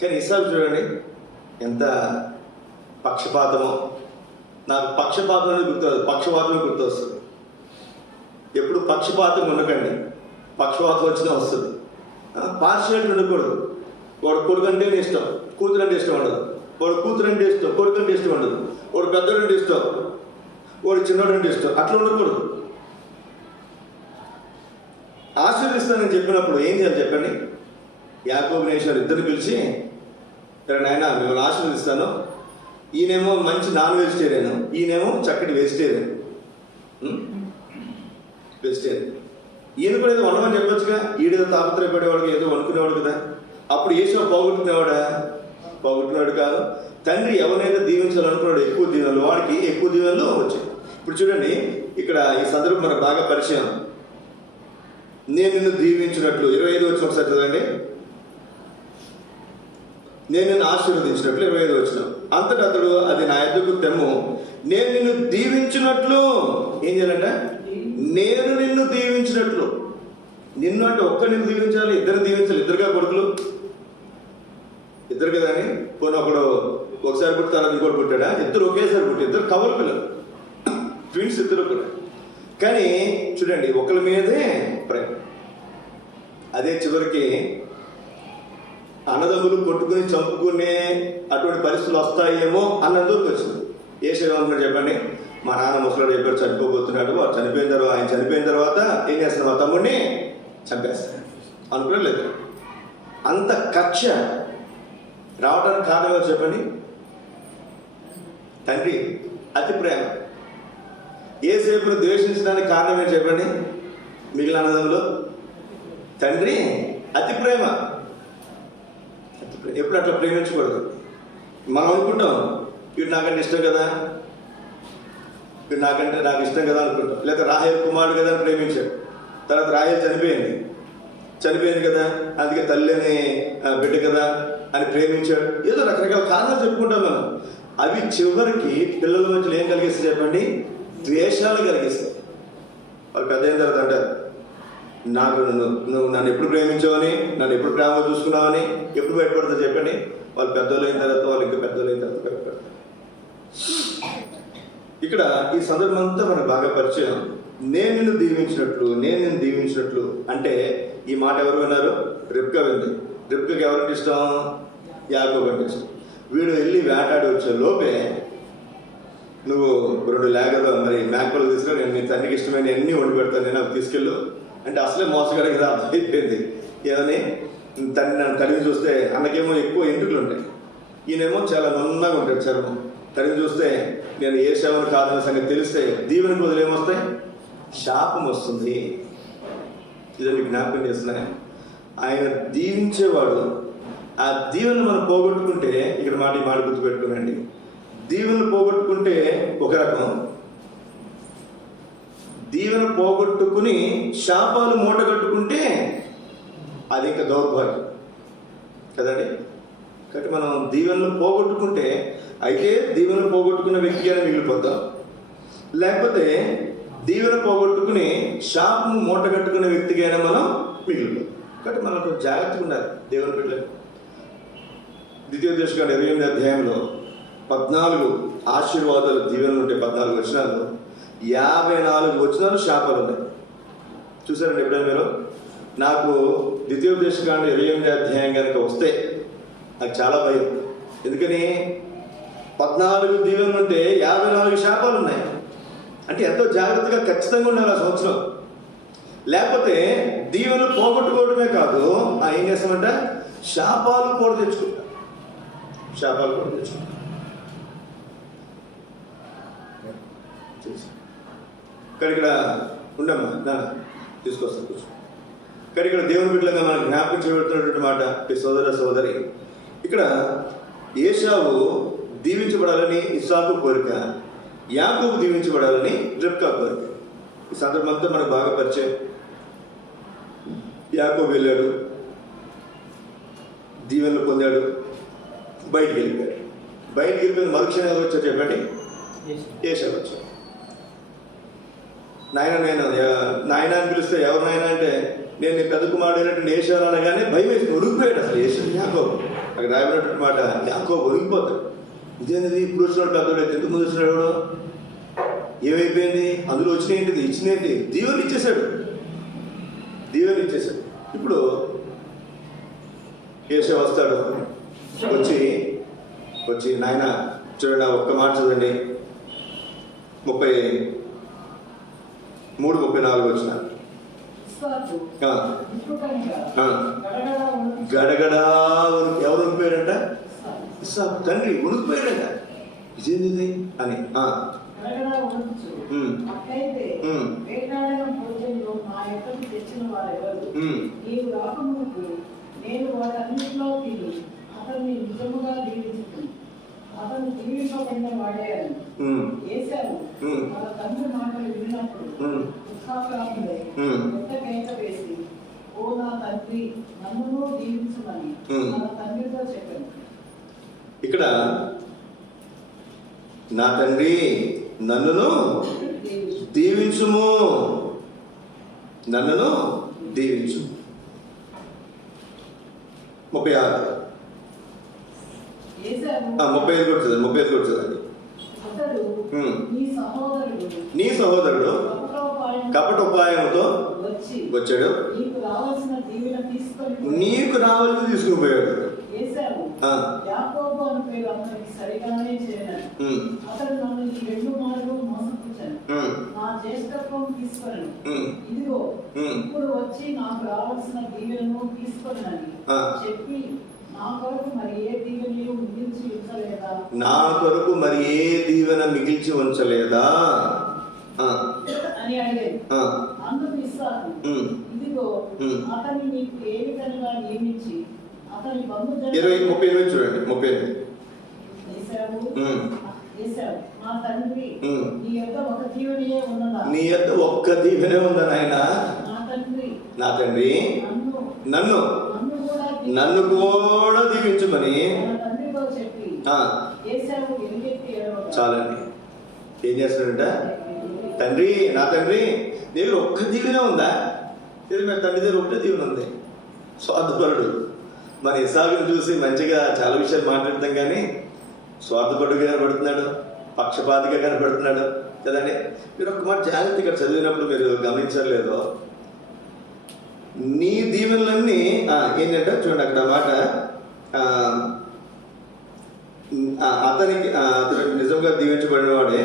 కానీ ఇసాకు చూడండి ఎంత పక్షపాతమో. నాకు పక్షపాతం అనేది గుర్తురాదు, పక్షపాతమే గుర్తు వస్తుంది. ఎప్పుడు పక్షపాతం ఉండకండి, పక్షపాతం వచ్చినా వస్తుంది. పార్షియాలిటీ ఉండకూడదు. వాడు కొడుకు అంటే ఇష్టం, కూతురు అంటే ఇష్టం ఉండదు. వాడు కూతురు అంటే ఇష్టం, కొడుకు అంటే ఇష్టం ఉండదు. వాడు పెద్దోడు అంటే ఇష్టం, వాడు చిన్నోడు అంటే ఇష్టం. అట్లా ఉండకూడదు. ఆశీర్వదిస్తానని చెప్పినప్పుడు ఏం చేయాలి చెప్పండి? యాకోబు నేషాలు ఇద్దరు పిలిచి, నాయన మిమ్మల్ని ఆశీర్వదిస్తాను, ఈయనేమో మంచి నాన్ వెజిటేరియన్, ఈయనేమో చక్కటి వెజిటేరియన్. ఈయన కూడా ఏదో వండమని చెప్పొచ్చుగా. ఈడేదో తాపత్రయపడేవాడు, ఏదో వండుకునేవాడు కదా. అప్పుడు ఏసో పోగొట్టుకునేవాడా? పోగొట్టుకునేవాడు కాదు. తండ్రి ఎవరైనా దీవించాలనుకున్నాడు ఎక్కువ దీవెనలు, వాడికి ఎక్కువ దీవెనలు వచ్చాయి. ఇప్పుడు చూడండి, ఇక్కడ ఈ సందర్భం మనకు బాగా పరిచయం. నేను నిన్ను దీవించినట్లు 25 వచ్చిన ఒకసారి చదవండి. నేను నిన్ను ఆశీర్వదించినట్లు 25 వచ్చిన. అంతటా అతడు అది నా ఎద్దుకు తెమ్ము, నేను నిన్ను దీవించినట్లు. ఏం చేయాలంట? నేను నిన్ను దీవించినట్లు. నిన్ను అంటే ఒక్కరిని దీవించాలి, ఇద్దరు దీవించాలి. ఇద్దరుగా కొడుకులు, ఇద్దరు కదా అని. పోనీ ఒకడు ఒకసారి పుట్టారా, ఇంకోటి పుట్టాడా? ఇద్దరు ఒకేసారి పుట్టి, ఇద్దరు కవర్ పిల్లలు, ట్విన్స్ ఇద్దరు కూడా. కానీ చూడండి, ఒకరి మీదే ప్రేమ. అదే చివరికి అన్నదమ్ములు కొట్టుకుని చంపుకునే అటువంటి పరిస్థితులు వస్తాయేమో అన్నందుకు వచ్చింది. ఏ సేవకున్నాడు చెప్పండి? మా నాన్న ముసలాడు చెప్పారు చనిపోబోతున్నాడు, వాడు ఆయన చనిపోయిన తర్వాత ఏం చేస్తాడు? మా తమ్ముడిని చంపేస్తాడు అనుకునే లేదు. అంత కక్ష రావడానికి కారణం చెప్పండి? తండ్రి అతి ప్రేమ. ఏసేపును ద్వేషించడానికి కారణం ఏంటి చెప్పండి? మిగిలిన అన్నదమ్ములు తండ్రి అతి ప్రేమ. ఎప్పుడు అట్లా ప్రేమించకూడదు. మనం అనుకుంటాం వీడు నాకంటే ఇష్టం కదా, వీడు నాకు ఇష్టం కదా అనుకుంటాం. లేదా రాహేల్ కుమారుడు కదా అని ప్రేమించాడు. తర్వాత రాహేల్ చనిపోయింది కదా, అందుకే తల్లి అని బిడ్డ కదా అని ప్రేమించాడు. ఏదో రకరకాల కారణాలు చెప్పుకుంటాం మనం. అవి చివరికి పిల్లల మధ్యలో ఏం కలిగిస్తాయి చెప్పండి? ద్వేషాలు కలిగిస్తాయి. వాళ్ళు పెద్ద అయిన తర్వాత అంటారు, నువ్వు నన్ను ఎప్పుడు ప్రేమించావని, నన్ను ఎప్పుడు ప్రేమ చూసుకున్నావని ఎప్పుడు బయటపడతారు చెప్పండి? వాళ్ళు పెద్దోళ్ళు అయిన తర్వాత, వాళ్ళు ఇంకా పెద్దోళ్ళు అయిన తర్వాత బయటపడతారు. ఇక్కడ ఈ సందర్భం అంతా మనకు బాగా పరిచయం. నేను నిన్ను దీవించినట్లు అంటే ఈ మాట ఎవరు విన్నారు? రిబ్కా వింది. రిబ్కాకి ఎవరికి ఇష్టం? యాకోబు అంటే ఇష్టం. వీడు వెళ్ళి వేటాడి వచ్చే లోపే నువ్వు 2 లేగలు మరి మేకలు తీసుకొని నేను నీ తండ్రికి ఇష్టమైన అన్నీ వండి పెడతాను, నేను అవి తీసుకెళ్ళు అంటే అసలే మోసగాడికి కదా అర్థమైపోయింది. ఏమని తండ్రి నన్ను తల్లిని చూస్తే అన్నకేమో ఎక్కువ ఎంట్రుకలు ఉంటాయి, ఈయనేమో చాలా నున్నగా ఉంటాడు చర్మం. తల్లిని చూస్తే నేను ఏ సేవను కాదన్న సంగతి తెలిస్తే దీవెన బదులు ఏమొస్తాయి? శాపం వస్తుంది. ఇదే మీకు జ్ఞాపకం చేస్తున్నాయి. ఆయన దీవించేవాడు. ఆ దీవెనలు మనం పోగొట్టుకుంటే, ఇక్కడ మాట గుర్తుపెట్టుకోనండి, దీవెనలు పోగొట్టుకుంటే ఒక రకం, దీవెన పోగొట్టుకుని శాపాలు మూట కట్టుకుంటే అది ఇంకా దౌర్భాగ్యం కదండి. కాబట్టి మనం దీవెనలు పోగొట్టుకుంటే అయితే దీవెనలు పోగొట్టుకున్న వ్యక్తిగానే మిగిలిపోతాం, లేకపోతే దీవెన పోగొట్టుకుని శాపము మూట కట్టుకున్న వ్యక్తిగానే మనం మిగిలిపోతాం. కాబట్టి మనకు జాగ్రత్తగా ఉండాలి దేవుని బిడ్డలు. ద్వితీయోపదేశకాండం 28వ అధ్యాయంలో 14 ఆశీర్వాదాలు దీవెనలు ఉంటాయి, 14 వచనాలు, 54 వచనాలు శాపాలు ఉన్నాయి. చూసారండి ఎప్పుడైనా మీరు? నాకు ద్వితీయోపదేశకాండం 28వ అధ్యాయం కనుక వస్తే నాకు చాలా భయం. ఎందుకని 14 దీవెనలు ఉంటే 54 శాపాలు ఉన్నాయి. అంటే ఎంతో జాగ్రత్తగా ఖచ్చితంగా ఉండాలి ఆ సంవత్సరం. లేకపోతే దీవెనలు పోగొట్టుకోవడమే కాదు, ఏం చేస్తామంట? శాపాలు కూడా తెచ్చుకుంటా. ఇక్కడ ఉండమ్మా, నాన్న తీసుకొస్తాను కూర్చో. కానీ ఇక్కడ దేవుని బిడ్డలుగా మనకు జ్ఞాపకం చేయబడుతున్నటువంటి మాట, ఈ సోదర సోదరి, ఇక్కడ ఏశావు దీవించబడాలని ఇస్సాకు కోరిక, యాకోబు దీవించబడాలని రిబ్కా కోరిక. ఈ సందర్భంతో మనకు బాగా పరిచయం. యాకోబు వెళ్ళాడు, దీవెనలు పొందాడు, బయటికి వెళ్ళిపోయాడు. బయటికి వెళ్ళిపోయిన మరుక్షణం ఎవరు వచ్చారు చెప్పండి? ఏశావు వచ్చాడు. నాయన అని పిలిస్తే ఎవరు నాయన అంటే నేను నీ పెద్ద కుమారుడైనటువంటి ఏశావు అనగానే భయం వేసి ఉరిగిపోయాడు. అసలు ఏశావు యాకోబు అక్కడ రాబడినటువంటి మాట, యాకోబు ఉరిగిపోతాడు. ఇదేంటిది ఇప్పుడు వచ్చినాడు పెద్దోడు, ఎందుకు ముందు వచ్చినాడు, ఏమైపోయింది, అందులో వచ్చినాయింటిది, ఇచ్చినేంటి, దీవెనలు ఇచ్చేశాడు. ఇప్పుడు ఏశావు వస్తాడు, వచ్చి నాయన చూడండి, ఒక్క మాట చదవండి, 33-34 వచ్చిన గడగడా ఎవరు ఉనిపోయాడంట? ఇస్సాకు తండ్రి ఉనికిపోయాడంట. ఇదేంది అని నేను వాటన్నిటిలో తిని అతన్ని నిజముగా దీవించుకుని అతను దీవింపబడిన వాడే అని ఏశావు మన తండ్రి మాటలు విన్నప్పుడు ఉత్సాహంలో పెద్ద కేక వేసి, ఓ నా తండ్రి నన్ను దీవించమని మన తండ్రితో చెప్పాను. ఇక్కడ నా తండ్రి నన్నును దీవించుము, నన్నును దీవించు. 36 35 కొడుతుంది. నీ సహోదరుడు కపట ఉపాయంతో వచ్చాడు, నీకు రావాల్సిన తీసుకుపోయాడు. ఇప్పుడు వచ్చి నాకు రావాల్సిన దీవెనను తీసుకొనని చెప్పి నా కొరకు మరి ఏ దీవెన మిగిల్చి ఉంచలేదా అని అడిగాడు. అందుకు ఇస్సాకు, ఇదిగో అతన్ని నీకు ఏ విధంగా నియమించి అతని బంధువులు చూడండి 38 ఏశావు నా తండ్రి నీ యొద్ద ఒక దీవెనే ఉన్నదా? నీ యొద్ద ఒక్క దీవెనే ఉందా నాయన? నా తండ్రి నన్ను కూడా దీవించమని చాలండి. ఏం చేస్తాడంట? తండ్రి, నా తండ్రి దగ్గర ఒక్క దీవెనే ఉందా? మా తండ్రి దగ్గర ఒక్క దీవెన ఉంది. స్వార్థపరుడు. మరి ఇస్సాకుని చూసి మంచిగా చాలా విషయాలు మాట్లాడతాం, కానీ స్వార్థపరుడుగా కనపడుతున్నాడు, పక్షపాతిగా కనపడుతున్నాడు కదండి. మీరు ఒక్క మాట జాగ్రత్త ఇక్కడ చదివినప్పుడు మీరు గమనించలేదో, నీ దీవెనలన్నీ ఏంటంటే చూడండి అక్కడ మాట, అతను నిజంగా దీవించబడిన వాడే.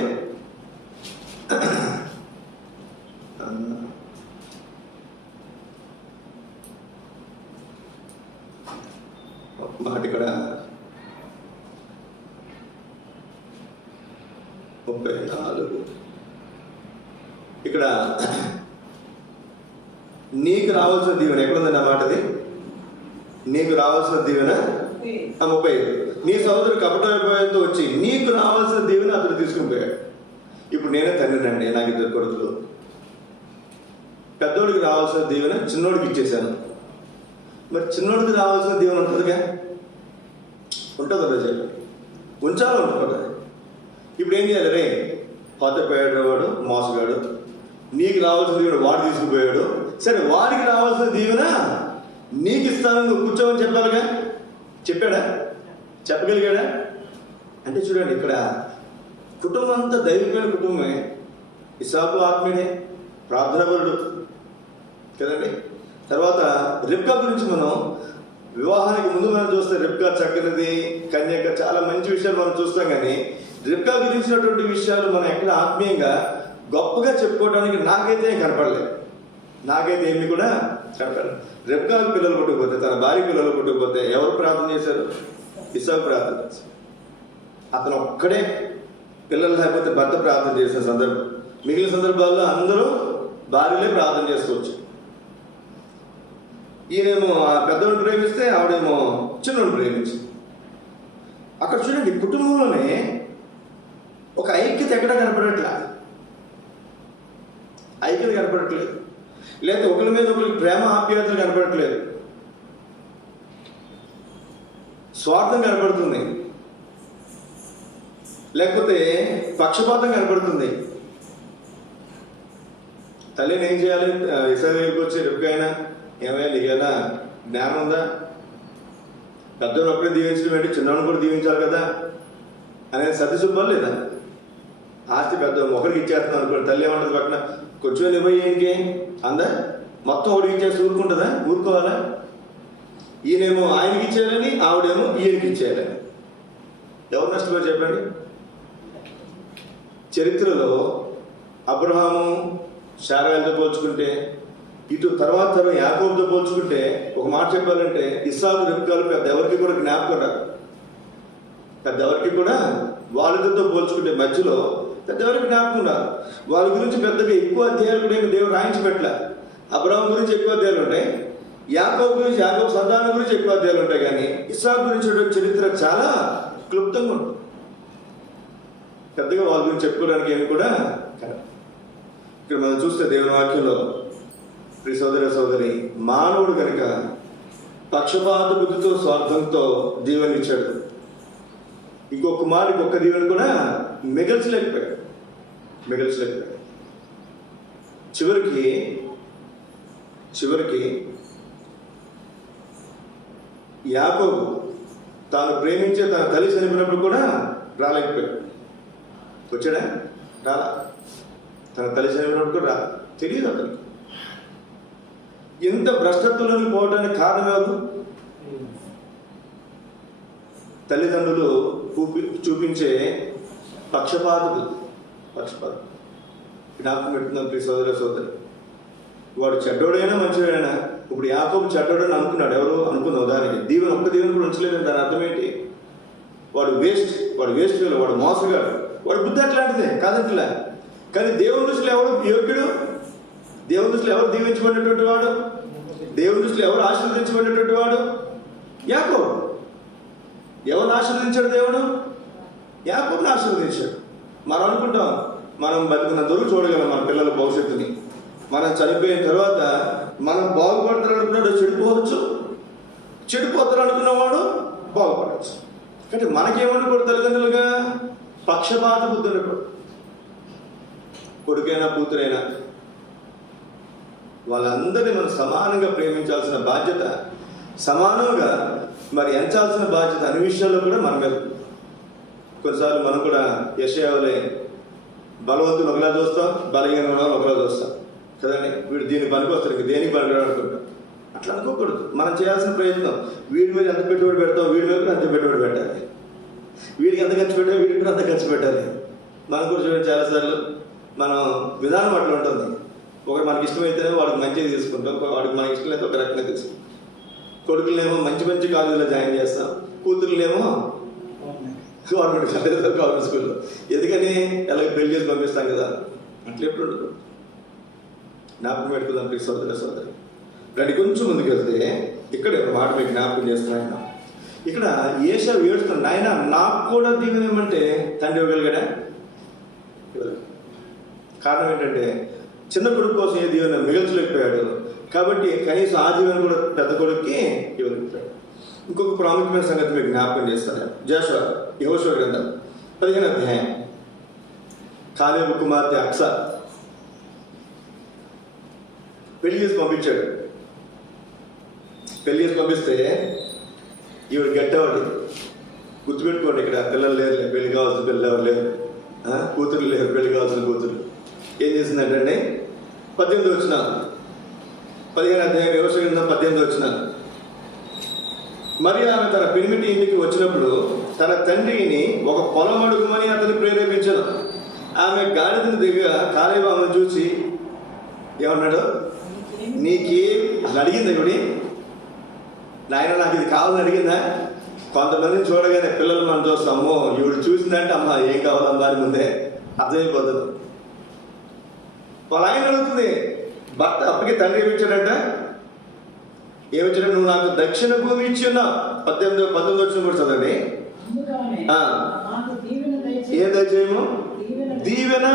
మాట ఇక్కడ 34 ఇక్కడ నీకు రావాల్సిన దీవెన ఎక్కడుందండి ఆ మాటది? నీకు రావాల్సిన దీవెన 35. నీ సోదరుడు కపటమైపోయేతో వచ్చి నీకు రావాల్సిన దీవెన అతడు తీసుకుని పోయాడు. ఇప్పుడు నేనే తండ్రినండి, నాకు 2 కొడుకులు. పెద్దోడికి రావాల్సిన దీవెన చిన్నోడికి ఇచ్చేసాను. మరి చిన్నోడికి రావాల్సిన దీవెన ఉంటుందిగా? ఉంటుందా చెప్పండి? ఉంచాలో ఉంటుంది. ఇప్పుడు ఏం చేయాలి? రే పోయాడు వాడు మోసగాడు, నీకు రావాల్సిన దీవెన వాడు తీసుకుపోయాడు, సరే వాడికి రావాల్సిన దీవెన నీకు ఇస్తాను, నువ్వు కూర్చోమని చెప్పాలిగా. చెప్పాడా? చెప్పగలిగాడా? అంటే చూడండి, ఇక్కడ కుటుంబం అంతా దైవికమైన కుటుంబమే. ఇసాకు ఆత్మీయుడే, ప్రార్థనాపరుడు కదండి. తర్వాత రిబ్కా గురించి మనం వివాహానికి ముందు మనం చూస్తే రిబ్కా చక్కనిది, కన్యక, చాలా మంచి విషయాలు మనం చూస్తాం. కానీ రిబ్కా గురించినటువంటి విషయాలు మనం ఎక్కడ ఆత్మీయంగా గొప్పగా చెప్పుకోవడానికి నాకైతే కనపడలేదు. నాకైతే ఏమి కూడా కనపడలేదు. రిబ్కాకు పిల్లలు పుట్టకపోతే, తన భార్య పిల్లలు పుట్టకపోతే ఎవరు ప్రార్థన చేశారు? ఇసాకు ప్రార్థన చేశారు. అతను ఒక్కడే పిల్లలు లేకపోతే భర్త ప్రార్థన చేసిన సందర్భం. మిగిలిన సందర్భాల్లో అందరూ భార్యలే ప్రార్థన చేసుకోవచ్చు. ఈయనేమో ఆ పెద్దోడిని ప్రేమిస్తే ఆవిడేమో చిన్నోడిని ప్రేమించి. అక్కడ చూడండి, కుటుంబంలోనే ఒక ఐక్యత ఎక్కడ కనపడట్లా, ఐక్యత కనపడట్లేదు. లేకపోతే ఒకరి మీద ఒకరికి ప్రేమ ఆప్యాయతలు కనపడట్లేదు. స్వార్థం కనపడుతుంది, లేకపోతే పక్షపాతం కనపడుతుంది. తల్లిని ఏం చేయాలి? ఇసాకు దగ్గరికి వచ్చి రిబ్కా ఏమైనా నీకైనా జ్ఞానం ఉందా? పెద్దోడు ఒక్కడే దీవించడం ఏంటి, చిన్నవాడిని కూడా దీవించాలి కదా అనేది సర్ది చూపాలి లేదా? ఆస్తి పెద్ద ఒకరికి ఇచ్చేస్తున్నాను అనుకోండి, తల్లి ఏమంటుంది పక్కన, కొంచెం ఇవ్వయి ఏంటి అందా? మొత్తం ఒకటికి ఇచ్చేసి ఊరుకుంటుందా? ఊరుకోవాలా? ఈయనేమో ఆయనకి ఇచ్చేయాలని, ఆవిడేమో ఈయనకి ఇచ్చేయాలని. ఎవరు నష్టపోయి చెప్పండి? చరిత్రలో అబ్రహాము శారాయిలతో పోల్చుకుంటే, ఇటు తర్వాత తరం యాకోబుతో పోల్చుకుంటే, ఒక మాట చెప్పాలంటే ఇస్సాకు రిబ్కాలు పెద్ద ఎవరికి కూడా జ్ఞాపకం రాదు. పెద్ద ఎవరికి కూడా వాళ్ళతో పోల్చుకుంటే మధ్యలో పెద్ద ఎవరికి జ్ఞాపకం రాదు. వాళ్ళ గురించి పెద్దగా ఎక్కువ అధ్యాయాలు కూడా ఏమి దేవుడు రాయించి పెట్టలే. అబ్రహాం గురించి ఎక్కువ అధ్యాయాలు ఉంటాయి, యాకోబు గురించి, యాకోబు సంతానం గురించి ఎక్కువ అధ్యాయాలు ఉంటాయి. కానీ ఇస్సాకు గురించి చరిత్ర చాలా క్లుప్తంగా ఉంటుంది. పెద్దగా వాళ్ళ గురించి చెప్పుకోవడానికి ఏమి కూడా కదా. ఇక్కడ మనం చూస్తే దేవుని వాక్యంలో, ప్రియ సోదర సోదరి, మానవుడు కనుక పక్షపాత బుద్ధితో స్వార్థంతో దీవెన ఇచ్చాడు. ఇంకొక కుమారుడికి ఒక్క దీవెన కూడా మిగల్చలేకపోయాడు. చివరికి యాకోబు తాను ప్రేమించే తన తల్లి చనిపోయినప్పుడు కూడా రాలేకపోయాడు. వచ్చాడా? రాలా. తన తల్లి చనిపోయినప్పుడు కూడా రాలా. తెలియదు అతనికి. ఇంత భ్రష్టత్వంలోకి పోవడానికి కారణం ఎవరు? తల్లిదండ్రులు చూపించే పక్షపాతం. జ్ఞాపకం పెట్టుకున్నాం ప్రియ సోదర సోదరి. వాడు చెడ్డోడైనా మంచివాడైనా, ఇప్పుడు యాకోబు చెడ్డోడని అనుకున్నాడు. ఎవరు అనుకున్న ఉదాహరణకి దీవెన ఒక్క దీవెన కూడా ఉంచలేదు. దాని అర్థం ఏంటి? వాడు వేస్ట్ వేలు, వాడు మోసగాడు, వాడు బుద్ధి అట్లాంటిదే కాదంటలే. కానీ దేవుని దృష్టిలో ఎవరు యోగ్యుడు? దేవుని దృష్టిలో ఎవరు దీవించబడినటువంటి వాడు? దేవుని దృష్టిలో ఎవరు ఆశీర్వదించబడినటువంటి వాడు? యాకోబు. ఎవరిని ఆశీర్వదించాడు దేవుడు? యాకోబుని ఆశీర్వదించాడు. మనం అనుకుంటాం మనం బతికినంత వరకు చూడగలం మన పిల్లల భవిష్యత్తుని. మనం చనిపోయిన తర్వాత మనం బాగుపడతారు అనుకున్నాడు చెడిపోతారు అనుకున్నవాడు బాగుపడవచ్చు. అంటే మనకేమనుకోడు తల్లిదండ్రులుగా? పక్షపాత బుద్ధి అనుకోడు. కొడుకైనా కూతురైనా వాళ్ళందరినీ మనం సమానంగా ప్రేమించాల్సిన బాధ్యత, సమానంగా మరి ఎంచాల్సిన బాధ్యత అన్ని విషయాల్లో కూడా మన మీద. కొన్నిసార్లు మనం కూడా యెషయావులే బలవంతులు ఒకలా చూస్తాం, బలహీన ఒకలా చూస్తాం కదండి. వీడు దీనికి పనికొస్తాడు, ఇంక దేనికి పనికిరాడు అనుకుంటాం. అట్లా అనుకోకూడదు. మనం చేయాల్సిన ప్రయత్నం, వీడి మీద ఎంత పెట్టుబడి పెడతాం, వీడి మీద ఎంత పెట్టుబడి పెట్టాలి. వీడికి ఎంత ఖర్చు పెట్టాలి, వీడికి కూడా అంత ఖర్చు పెట్టాలి. మనం కూడా చూడండి చాలాసార్లు మనం విధానం అట్లా ఉంటుంది. ఒకటి మనకి ఇష్టమైతేనే వాడికి మంచిగా తీసుకుంటాం, వాడికి మనకి ఇష్టం అయితే ఒక రకంగా తీసుకుంటాం. కొడుకులనేమో మంచి మంచి కాలేజీలో జాయిన్ చేస్తాం, కూతురులేమో గవర్నమెంట్ కాలేజీలో, గవర్నమెంట్ స్కూల్లో. ఎందుకని ఎలాగ పెళ్లి చేసి పంపిస్తాం కదా, అట్లా ఎప్పుడు ఉండదు. జ్ఞాపకం పెట్టుకుందాం ప్లీజ్ సోదర సోదరి. రండి కొంచెం ముందుకు వెళ్తే ఇక్కడ మాట మీకు జ్ఞాపకం చేస్తున్నాయన. ఇక్కడ ఏశావు ఏడుస్తున్నాడు, నాయన నాకు కూడా దీవెన ఏమంటే తండ్రి ఇవ్వగలిగాడా? కారణం ఏంటంటే చిన్న కొడుకు కోసం ఏ దీవెన మిగల్చలేకపోయాడు కాబట్టి కనీసం ఆ దీవెన కూడా పెద్ద కొడుక్కి ఇవ్వగలిగాడు. ఇంకొక ప్రాముఖ్యమైన సంగతి మీకు జ్ఞాపకం చేస్తాను. యెహోషువ గ్రంథం 15వ అధ్యాయం. కాలేబు కుమార్తె అక్స పెళ్లి చేసి పంపించాడు. పెళ్లి చేసి పంపిస్తే ఈవిడ గట్టవాడు. గుర్తుపెట్టుకోండి, ఇక్కడ పిల్లలు లేరు, పెళ్లి కావాల్సిన పిల్లలు ఎవరు లేరు, కూతురు లేరు, పెళ్లి కావాల్సిన కూతురు. ఏం చేసిందంటే 18వ వచనం, 15వ అధ్యాయం యెహోషువ గ్రంథం 18వ వచనం. మరి ఆమె తన పెనిమిటి ఇంటికి వచ్చినప్పుడు తన తండ్రిని ఒక పొలం అడుగుమని అతను ప్రేరేపించను. ఆమె గాడిదను దిగ కాలేబు ఆమెను చూసి ఏమన్నాడు, నీకే అసలు అడిగిందా ఇవిడి, నాయన నాకు ఇది కావాలని అడిగిందా? కొంతమందిని చూడగానే పిల్లలు మనం చూస్తాము, ఈవిడ చూసిందంటే అమ్మ ఏం కావాలమ్మా అని ముందే అర్థమైపోతుంది. వాళ్ళ ఆయన అడుగుతుంది, భర్త అప్పటికి తండ్రి ఏమిచ్చాడంట, ఏమిచ్చాడు, నువ్వు నాకు దక్షిణ భూమి ఇచ్చి ఉన్నావు. 19 వచ్చిన కూడా చదవండి. ఏ దయచేయము? దీవెన.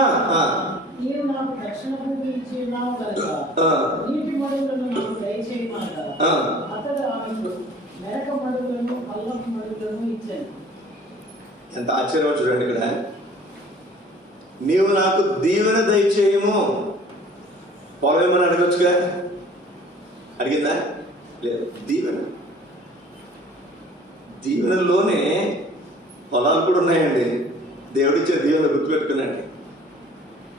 ఎంత ఆశ్చర్యం చూడండి ఇక్కడ. నీవు నాకు దీవెన దయచేయము. పొలం ఏమని అడగొచ్చుగా, అడిగిందా? లేదు. దీవెనలోనే పొలాలు కూడా ఉన్నాయండి. దేవుడిచ్చే దీవెన గుర్తుపెట్టుకున్నాండి.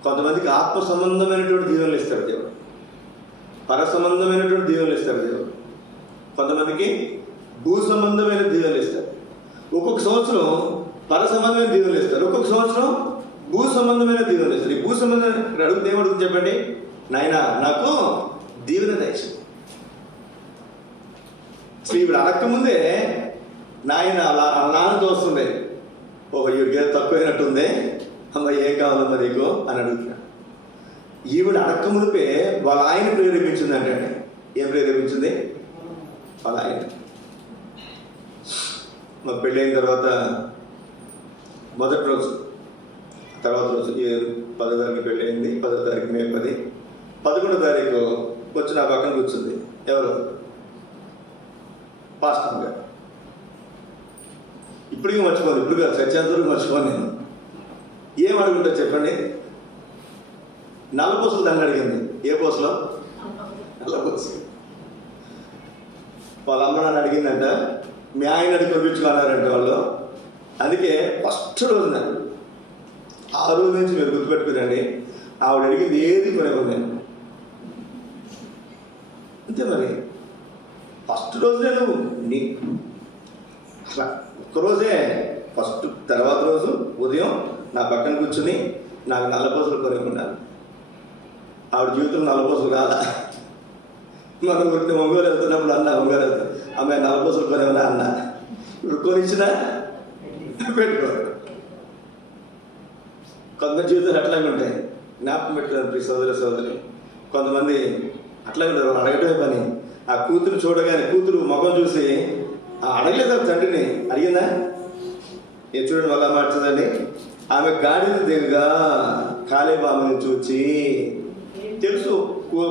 కొంతమందికి ఆత్మ సంబంధమైనటువంటి దీవెనలు ఇస్తాడు దేవుడు, పర సంబంధమైనటువంటి దీవెనలు ఇస్తాడు దేవుడు. కొంతమందికి భూ సంబంధమైన దీవెనలు ఇస్తారు. ఒక్కొక్క సంవత్సరం పర సంబంధమైన దీవెనలు ఇస్తారు, ఒక్కొక్క సంవత్సరం భూ సంబంధమైన దీవెనలు ఇస్తారు. ఈ భూ సంబంధమైన అడుగు దేవుడు చెప్పండి, నాయన నాకు దీవెన దయచేయి. ఇప్పుడు అడగకముందే నాయన నాన్నతో వస్తుంది, ఓహో ఈవిడికి ఏదో తక్కువైనట్టుంది, అమ్మ ఏం కావాలమ్మా నీకు అని అడుగుతున్నాడు. ఈవిడ అడక్క మునిపే వాళ్ళ ఆయన ప్రేరేపించింది అంటే. ఏం ప్రేరేపించింది? వాళ్ళ ఆయన. మాకు పెళ్ళైన తర్వాత మొదటి రోజు, తర్వాత రోజు 10వ తారీఖు పెళ్ళి అయింది, 10వ తారీఖు మే 10, 11వ తారీఖు వచ్చి నా పక్కన కూర్చుంది. ఎవరు? పాస్టర్ గారు. ఇప్పటికీ మర్చిపోను, ఇప్పుడు కాదు చచ్చేంతవరకు మర్చిపోను నేను. ఏం అడుగుంటా చెప్పండి? నల్ల పూసలు దండ అడిగింది. ఏ పూసలో? నల్ల పూసలు. వాళ్ళ అమ్మ నాన్న అడిగిందంట, మీ ఆయన అడిగి పంపించుకున్నారంట వాళ్ళు. అందుకే ఫస్ట్ రోజున, ఆ రోజు నుంచి మీరు గుర్తుపెట్టుకునండి, ఆవిడ అడిగింది ఏది కొనేది. అంతే మరి. ఫస్ట్ రోజే నువ్వు అట్లా ఒక్కరోజే ఫస్ట్, తర్వాత రోజు ఉదయం నా పక్కన కూర్చుని నాకు నల్లపూసలు కొనుక్కున్నాను. ఆవిడ జీవితంలో నల్లపూసలు కాదా? మనం కొట్టిన ఒంగోలు వెళ్తున్నప్పుడు అన్న, ఒంగోలు వెళ్తాం, అమ్మాయి నల్లపూసలు కొనేవనా అన్న. ఇప్పుడు కొనిచ్చినా పెట్టుకో. కొంతమంది జీవితాలు అట్లాగే ఉంటాయి. జ్ఞాపకం పెట్టుకున్నారు ప్లీజ్ సోదర సోదరి. కొంతమంది అట్లాగే ఉంటారు, అడగటమే పని. ఆ కూతురు చూడగానే, కూతురు ముఖం చూసి అడగలేదు తండ్రిని, అడిగిందా? ఏ చూడండి వల్ల మార్చదండి. ఆమె గాడిద దిగగా కాలేబు ఆమెను చూచి, తెలుసు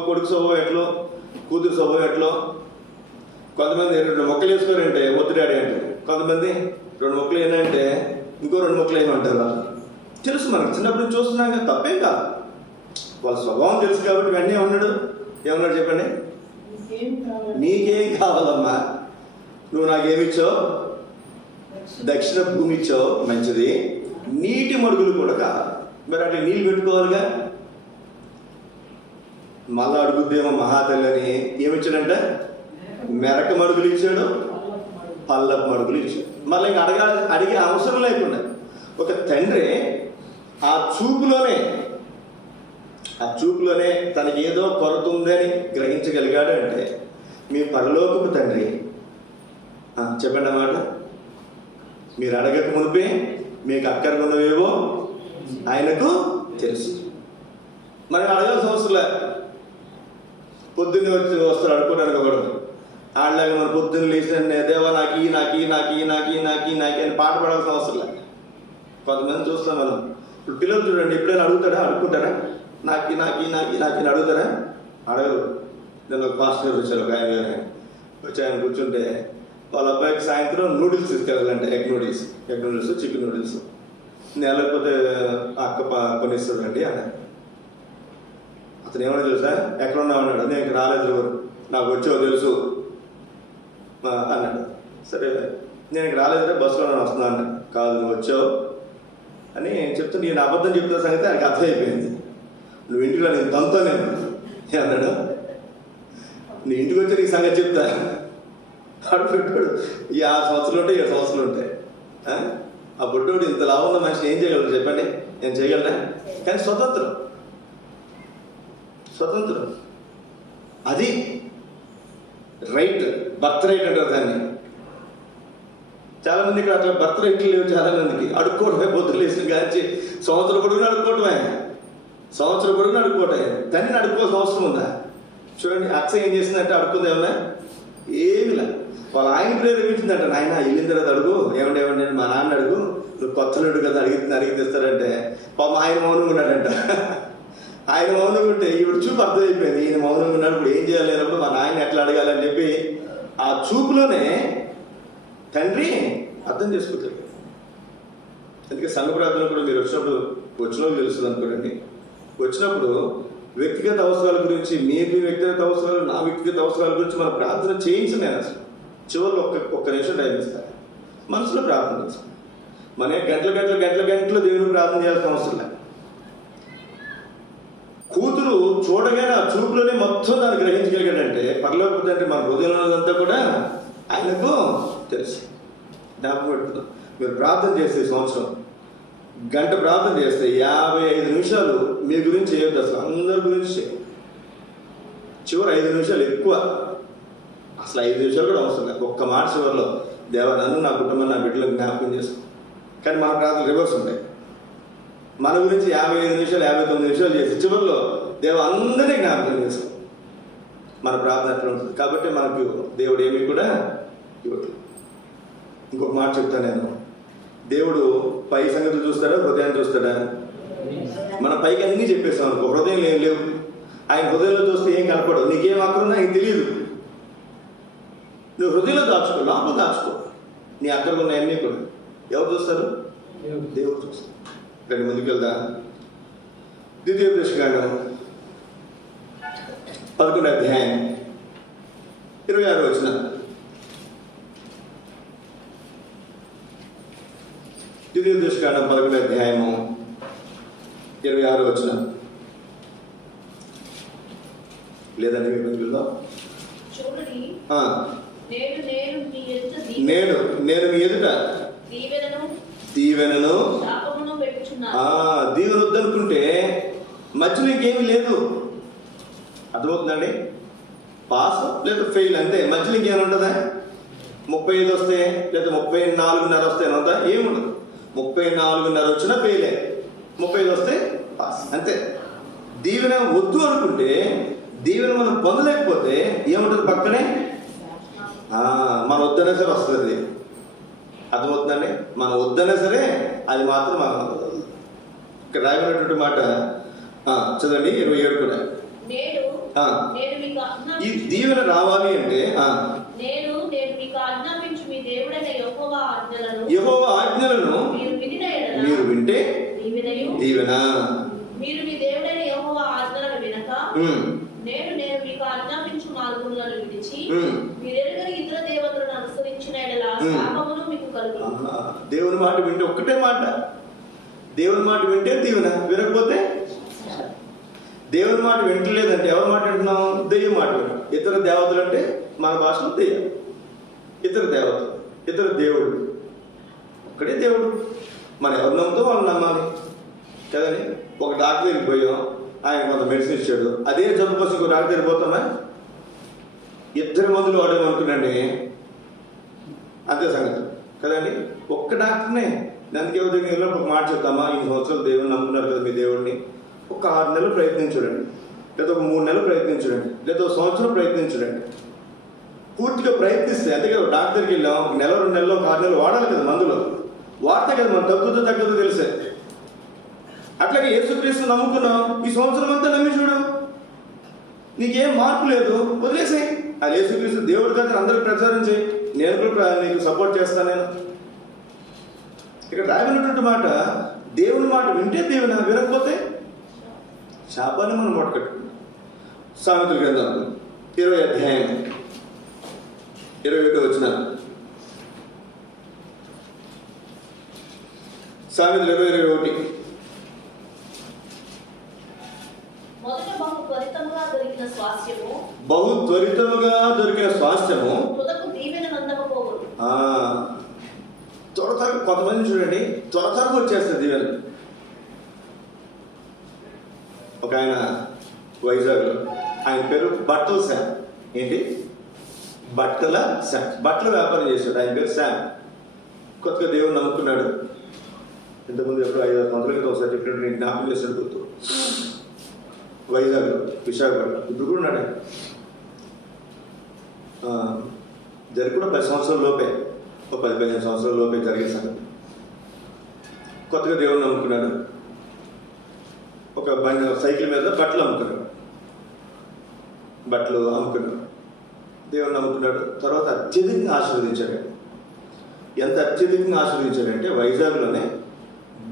కొడుకు స్వభావం ఎట్లో, కూతురు స్వభావం ఎట్లో. కొంతమంది 2 మొక్కలు వేసుకోరంటే ఒత్తిడాడి అంటే, కొంతమంది 2 మొక్కలు ఏనంటే ఇంకో 2 మొక్కలు ఏమంటారు. వాళ్ళు తెలుసు, మనకు చిన్నప్పుడు నుంచి చూస్తున్నాక తప్పేం కాదు. వాళ్ళ స్వభావం తెలుసు కాబట్టి వెంటనే ఏమన్నాడు చెప్పండి? నీకేం కావాలమ్మా, నువ్వు నాకేమిచ్చావు? దక్షిణ భూమి ఇచ్చావు, మంచిది. నీటి మడుగులు కూడా కావాలి. మరి అట్లా నీళ్ళు పెట్టుకోవాలిగా. మళ్ళా అడుగుద్దేమో మహాతల్లని. ఏమిచ్చాడంట? మెరక మడుగులు ఇచ్చాడు, పల్లపు మడుగులు ఇచ్చాడు. మళ్ళీ ఇంకా అడిగే అవసరం లేకుండా ఒక తండ్రి ఆ చూపులోనే తనకి ఏదో కొరత ఉందని గ్రహించగలిగాడు అంటే మీ పరలోకపు తండ్రి చెప్పండి అన్నమాట. మీరు అడగక మునిపే మీకు అక్కర్గా ఉన్నవేవో ఆయనకు తెలుసు. మనం అడగాల్సిన అవసరం లే. పొద్దున్నే వస్తారు అడుక్కోవడానికి ఒకడు. ఆడలాగా మన పొద్దున్న లేచిన దేవా నాకి అని పాట పడాల్సిన అవసరం లే. కొంతమంది చూస్తాం మనం. ఇప్పుడు పిల్లలు చూడండి, ఎప్పుడైనా అడుక్కుంటారా? నాకి అడుగుతారా? అడగరు. నేను ఒక మాస్టర్ వచ్చారు, ఒక ఆయన ఆయన కూర్చుంటే వాళ్ళ అబ్బాయికి సాయంత్రం నూడిల్స్ తీసుకెళ్ళాలంటే ఎగ్ నూడిల్స్, చికెన్ నూడిల్స్. నేను లేకపోతే అక్క కొనిస్తుందండి అని. అతను ఏమన్నా తెలుసా? ఎక్కడ ఉన్నావు అన్నాడు. నేను ఇక్కడ రాలేదు, ఎవరు నాకు వచ్చావు తెలుసు అన్నాడు. సరే నేను ఇక్కడ రాలేదంటే బస్సులో వస్తున్నాను అన్నాడు. కాదు నువ్వు వచ్చావు అని చెప్తే నేను అబద్ధం చెప్తున్న సంగతి ఆయనకు అర్థమైపోయింది. నువ్వు ఇంటిలో నేను తంతాను అన్నాడు. నీ ఇంటికి వచ్చి నీకు సంగతి చెప్తా అడుగుతాడు. ఈ 6 సంవత్సరాలు ఉంటాయి, 7 సంవత్సరాలు ఉంటాయి. ఆ బుడ్డోడు ఇంత లావు ఉన్న మనిషిని ఏం చేయగలరు చెప్పండి? నేను చేయగలనా? కానీ స్వతంత్రం అది రైట్, బర్త్ రైట్ అంటారు దాన్ని. చాలా మంది ఇక్కడ అట్లా బర్త్ రైట్లు లేవు. చాలా మందికి అడుక్కోవడమే, పొద్దులు వేసిన కాచి సంవత్సరం పొడుగున అడుక్కోవటమే, దాన్ని అడుక్కోవాల్సిన అవసరం ఉందా? చూడండి, అక్షయ్ ఏం చేసిందంటే అడుక్కుంది ఏమన్నా? ఏమిలా. వాళ్ళ ఆయన ప్రేరేపించిందంట, నాయన వెళ్ళిన తర్వాత అడుగు, ఏమండి మా నాన్న అడుగు, నువ్వు కొత్తలుడు కదా అడిగి తెస్తాడంటే పాపం ఆయన మౌనంగా ఉన్నాడంట. ఆయన మౌనంగా ఉంటే ఇప్పుడు చూపు అర్థమైపోయింది, ఈయన మౌనంగా ఉన్నప్పుడు ఏం చేయాలి అన్నప్పుడు మా నాయన ఎట్లా అడగాలని చెప్పి ఆ చూపులోనే తండ్రి అర్థం చేసుకుంటాడు. అందుకే సంఘ ప్రార్థన కూడా మీరు వచ్చినప్పుడు తెలుస్తుంది అనుకోండి. వచ్చినప్పుడు వ్యక్తిగత అవసరాల గురించి, మీకు వ్యక్తిగత అవసరాలు, నా వ్యక్తిగత అవసరాల గురించి మనం ప్రార్థన చేయించను. నేను అసలు చివరిలో ఒక్క నిమిషం టైం ఇస్తాను, మనసులో ప్రార్థన చేస్తాను. మన గంటలు దేవుని ప్రార్థన చేయాల్సిన అవసరం లేదు. కూతురు చూడగానే ఆ చూపులోనే మొత్తం దాన్ని గ్రహించగలిగాడంటే పరలోకపు తండ్రి మన హృదయంలోదంతా కూడా ఆయనకు తెలుసు. జ్ఞాపకం పెట్టుకుందాం. మీరు ప్రార్థన చేస్తే సంవత్సరం గంట ప్రార్థన చేస్తే 55 నిమిషాలు మీ గురించి చేయొద్దు, అసలు అందరి గురించి చేయండి. చివరి 5 నిమిషాలు ఎక్కువ, అసలు 5 నిమిషాలు కూడా అవసరం లేదు. ఒక్క మాట చివరిలో, దేవా నన్ను, నా కుటుంబాన్ని, నా బిడ్డలకు జ్ఞాపకం చేసుకో. కానీ మన ప్రార్థన రివర్స్ ఉంటాయి. మన గురించి 55 నిమిషాలు 59 నిమిషాలు చేసి చివరిలో దేవా అందరినీ జ్ఞాపకం చేసుకో. మన ప్రార్థన అట్లా ఉంటుంది. కాబట్టి మనకు దేవుడు ఏమి కూడా ఇవ్వట్లేదు. ఇంకొక మాట చెప్తాను నేను, దేవుడు పై సంగతులు చూస్తాడా, హృదయాన్ని చూస్తాడా? మన పైకి అన్నీ చెప్పేస్తాం అనుకో, హృదయం ఏం లేవు. ఆయన హృదయంలో చూస్తే ఏం కనపడవు, నీకేం అక్కడున్నా ఆయనకు తెలియదు. నువ్వు హృదయంలో దాచుకో, లోపల దాచుకో. నీ అక్కడ ఉన్నాయన్నీ కూడా ఎవరు చూస్తారు? దేవుడు చూస్తారు. రెండు ముందుకు వెళ్దా. ద్వితీయోపదేశకాండం 11వ అధ్యాయం 26వ వచనం. ద్వితీయోపదేశకాండం 11వ అధ్యాయము 26వ వచనం. లేదండి మీ బైబిల్లో చూడండి, నేను మీ ఎదుట దీవెనను దీవెన వద్దనుకుంటే మధ్యలో ఇంకేమీ లేదు. అర్థమవుతుందండి? పాస్ లేదా ఫెయిల్ అంతే, మధ్యలో ఇంకేమైనా ఉంటుందా? 35 వస్తే లేదా 34.5 వస్తే ఉందా? ఏముండదు. 34.5 వచ్చినా ఫెయిలే, 35 వస్తే పాస్ అంతే. దీవెన వద్దు అనుకుంటే, దీవెన మనం పొందలేకపోతే ఏముంటుంది పక్కనే? మన వద్దనే సరే వస్తుంది. అర్థమవుతుందండి? మనం వద్దనే సరే అది మాత్రం మనం ఇక్కడ రాయబడినటువంటి మాట చదవండి 27 కూడా. ఈ దీవెన రావాలి అంటే యెహోవా ఆజ్ఞలను మీరు వింటే దీవెన. మీరు మీ దేవుడైన యెహోవా ఆజ్ఞలను వినక నేను మీకు ఆజ్ఞాపించు మార్గములను విడిచి మీరెరుగని ఇతర దేవతలను అనుసరించిన యెడల శాపమును మీకు కలుగును. దేవుని మాట వింటే ఒక్కటే మాట, దేవుని మాట వింటే దీవెన, వినకపోతే దేవుని మాట వింటలేదంటే ఎవరి మాట వింటున్నాం? దెయ్యం మాట వింటాం. ఇతర దేవతలు అంటే మన భాషలో దెయ్యం, ఇతర దేవతలు, ఇతర దేవుడు, ఒక్కడే దేవుడు. మనం ఎవరు నమ్ముతో వాళ్ళు నమ్మాలి కదండి. ఒక డాక్టర్ దగ్గరికి పోయాం, ఆయన కొంత మెడిసిన్ ఇచ్చాడు, అదే జబ్బు కోసం ఇంకో డాక్టర్ దగ్గరికి పోతామా? ఇద్దరు మందులు వాడేమనుకున్నాండి, అంతే సంగతి కదండి. ఒక్క డాక్టర్నే. దానికి ఎవరి దగ్గర ఒక మాట చెప్తామా, ఈ సంవత్సరాలు దేవుడిని నమ్ముకున్నారు కదా మీ దేవుడిని, ఒక 6 నెలలు ప్రయత్నించడండి, లేదా ఒక 3 నెలలు ప్రయత్నించడండి, లేదా ఒక సంవత్సరం ప్రయత్నించడండి. పూర్తిగా ప్రయత్నిస్తే, అంతే కదా. డాక్టర్కి వెళ్ళాం, 1 నెల 2 నెలలు 6 నెలలు వాడాలి కదా మందులు, వాడితే కదా మనం తగ్గుతుందో తెలిసే. అట్లాగే యేసుక్రీస్తు నమ్ముకున్నాం, ఈ సంవత్సరం అంతా నమ్మి చూడు, నీకేం మార్పు లేదు, వదిలేసాయి. అది యేసుక్రీస్తు దేవుడి దగ్గర అందరికి ప్రచారం చేయి, నేను కూడా నీకు సపోర్ట్ చేస్తాను. నేను ఇక్కడ రాయబడినటువంటి మాట, దేవుని మాట వింటే దేవుని, వినకపోతే శాపాన్ని మనం మొట్టకట్టుకుంటాం. సామెతల గ్రంథం 20 అధ్యాయం 21 వచ్చిన సామెతలు 20:21. మొదట బహు త్వరితముగా దొరికిన స్వాస్థ్యము, బహు త్వరితముగా దొరికిన స్వాస్థ్యము తుదకు దీవెన నందకపోవును. త్వర కొంతమంది చూడండి, త్వరగా వచ్చేస్తుంది దీవెన. ఒక ఆయన వైజాగ్లో, ఆయన పేరు బట్టల శామ్. ఏంటి? బట్టల శామ్. బట్టల వ్యాపారం చేశాడు, ఆయన పేరు శామ్. కొత్తగా దేవుడు నమ్ముకున్నాడు. ఇంతకుముందు ఎప్పుడు 5-6 సంవత్సరాల క్రితం ఒకసారి చెప్పినట్టు నేను జ్ఞాపకం చేశాడు గుర్తు. వైజాగ్లో, విశాఖపట్నం, ఇప్పుడు కూడా ఉన్నాడు. జరిగి కూడా 10 సంవత్సరాల లోపే, ఒక 10-15 సంవత్సరాల లోపే జరిగే సంగతి. కొత్తగా దేవుడు నమ్ముకున్నాడు. ఒక సైకిల్ మీద బట్టలు అమ్ముకున్నాడు. దేవుడు నమ్ముకున్నాడు. తర్వాత అత్యధికంగా ఆశీర్వదించాడు. ఎంత అత్యధికంగా ఆశీర్వదించాడంటే, వైజాగ్లోనే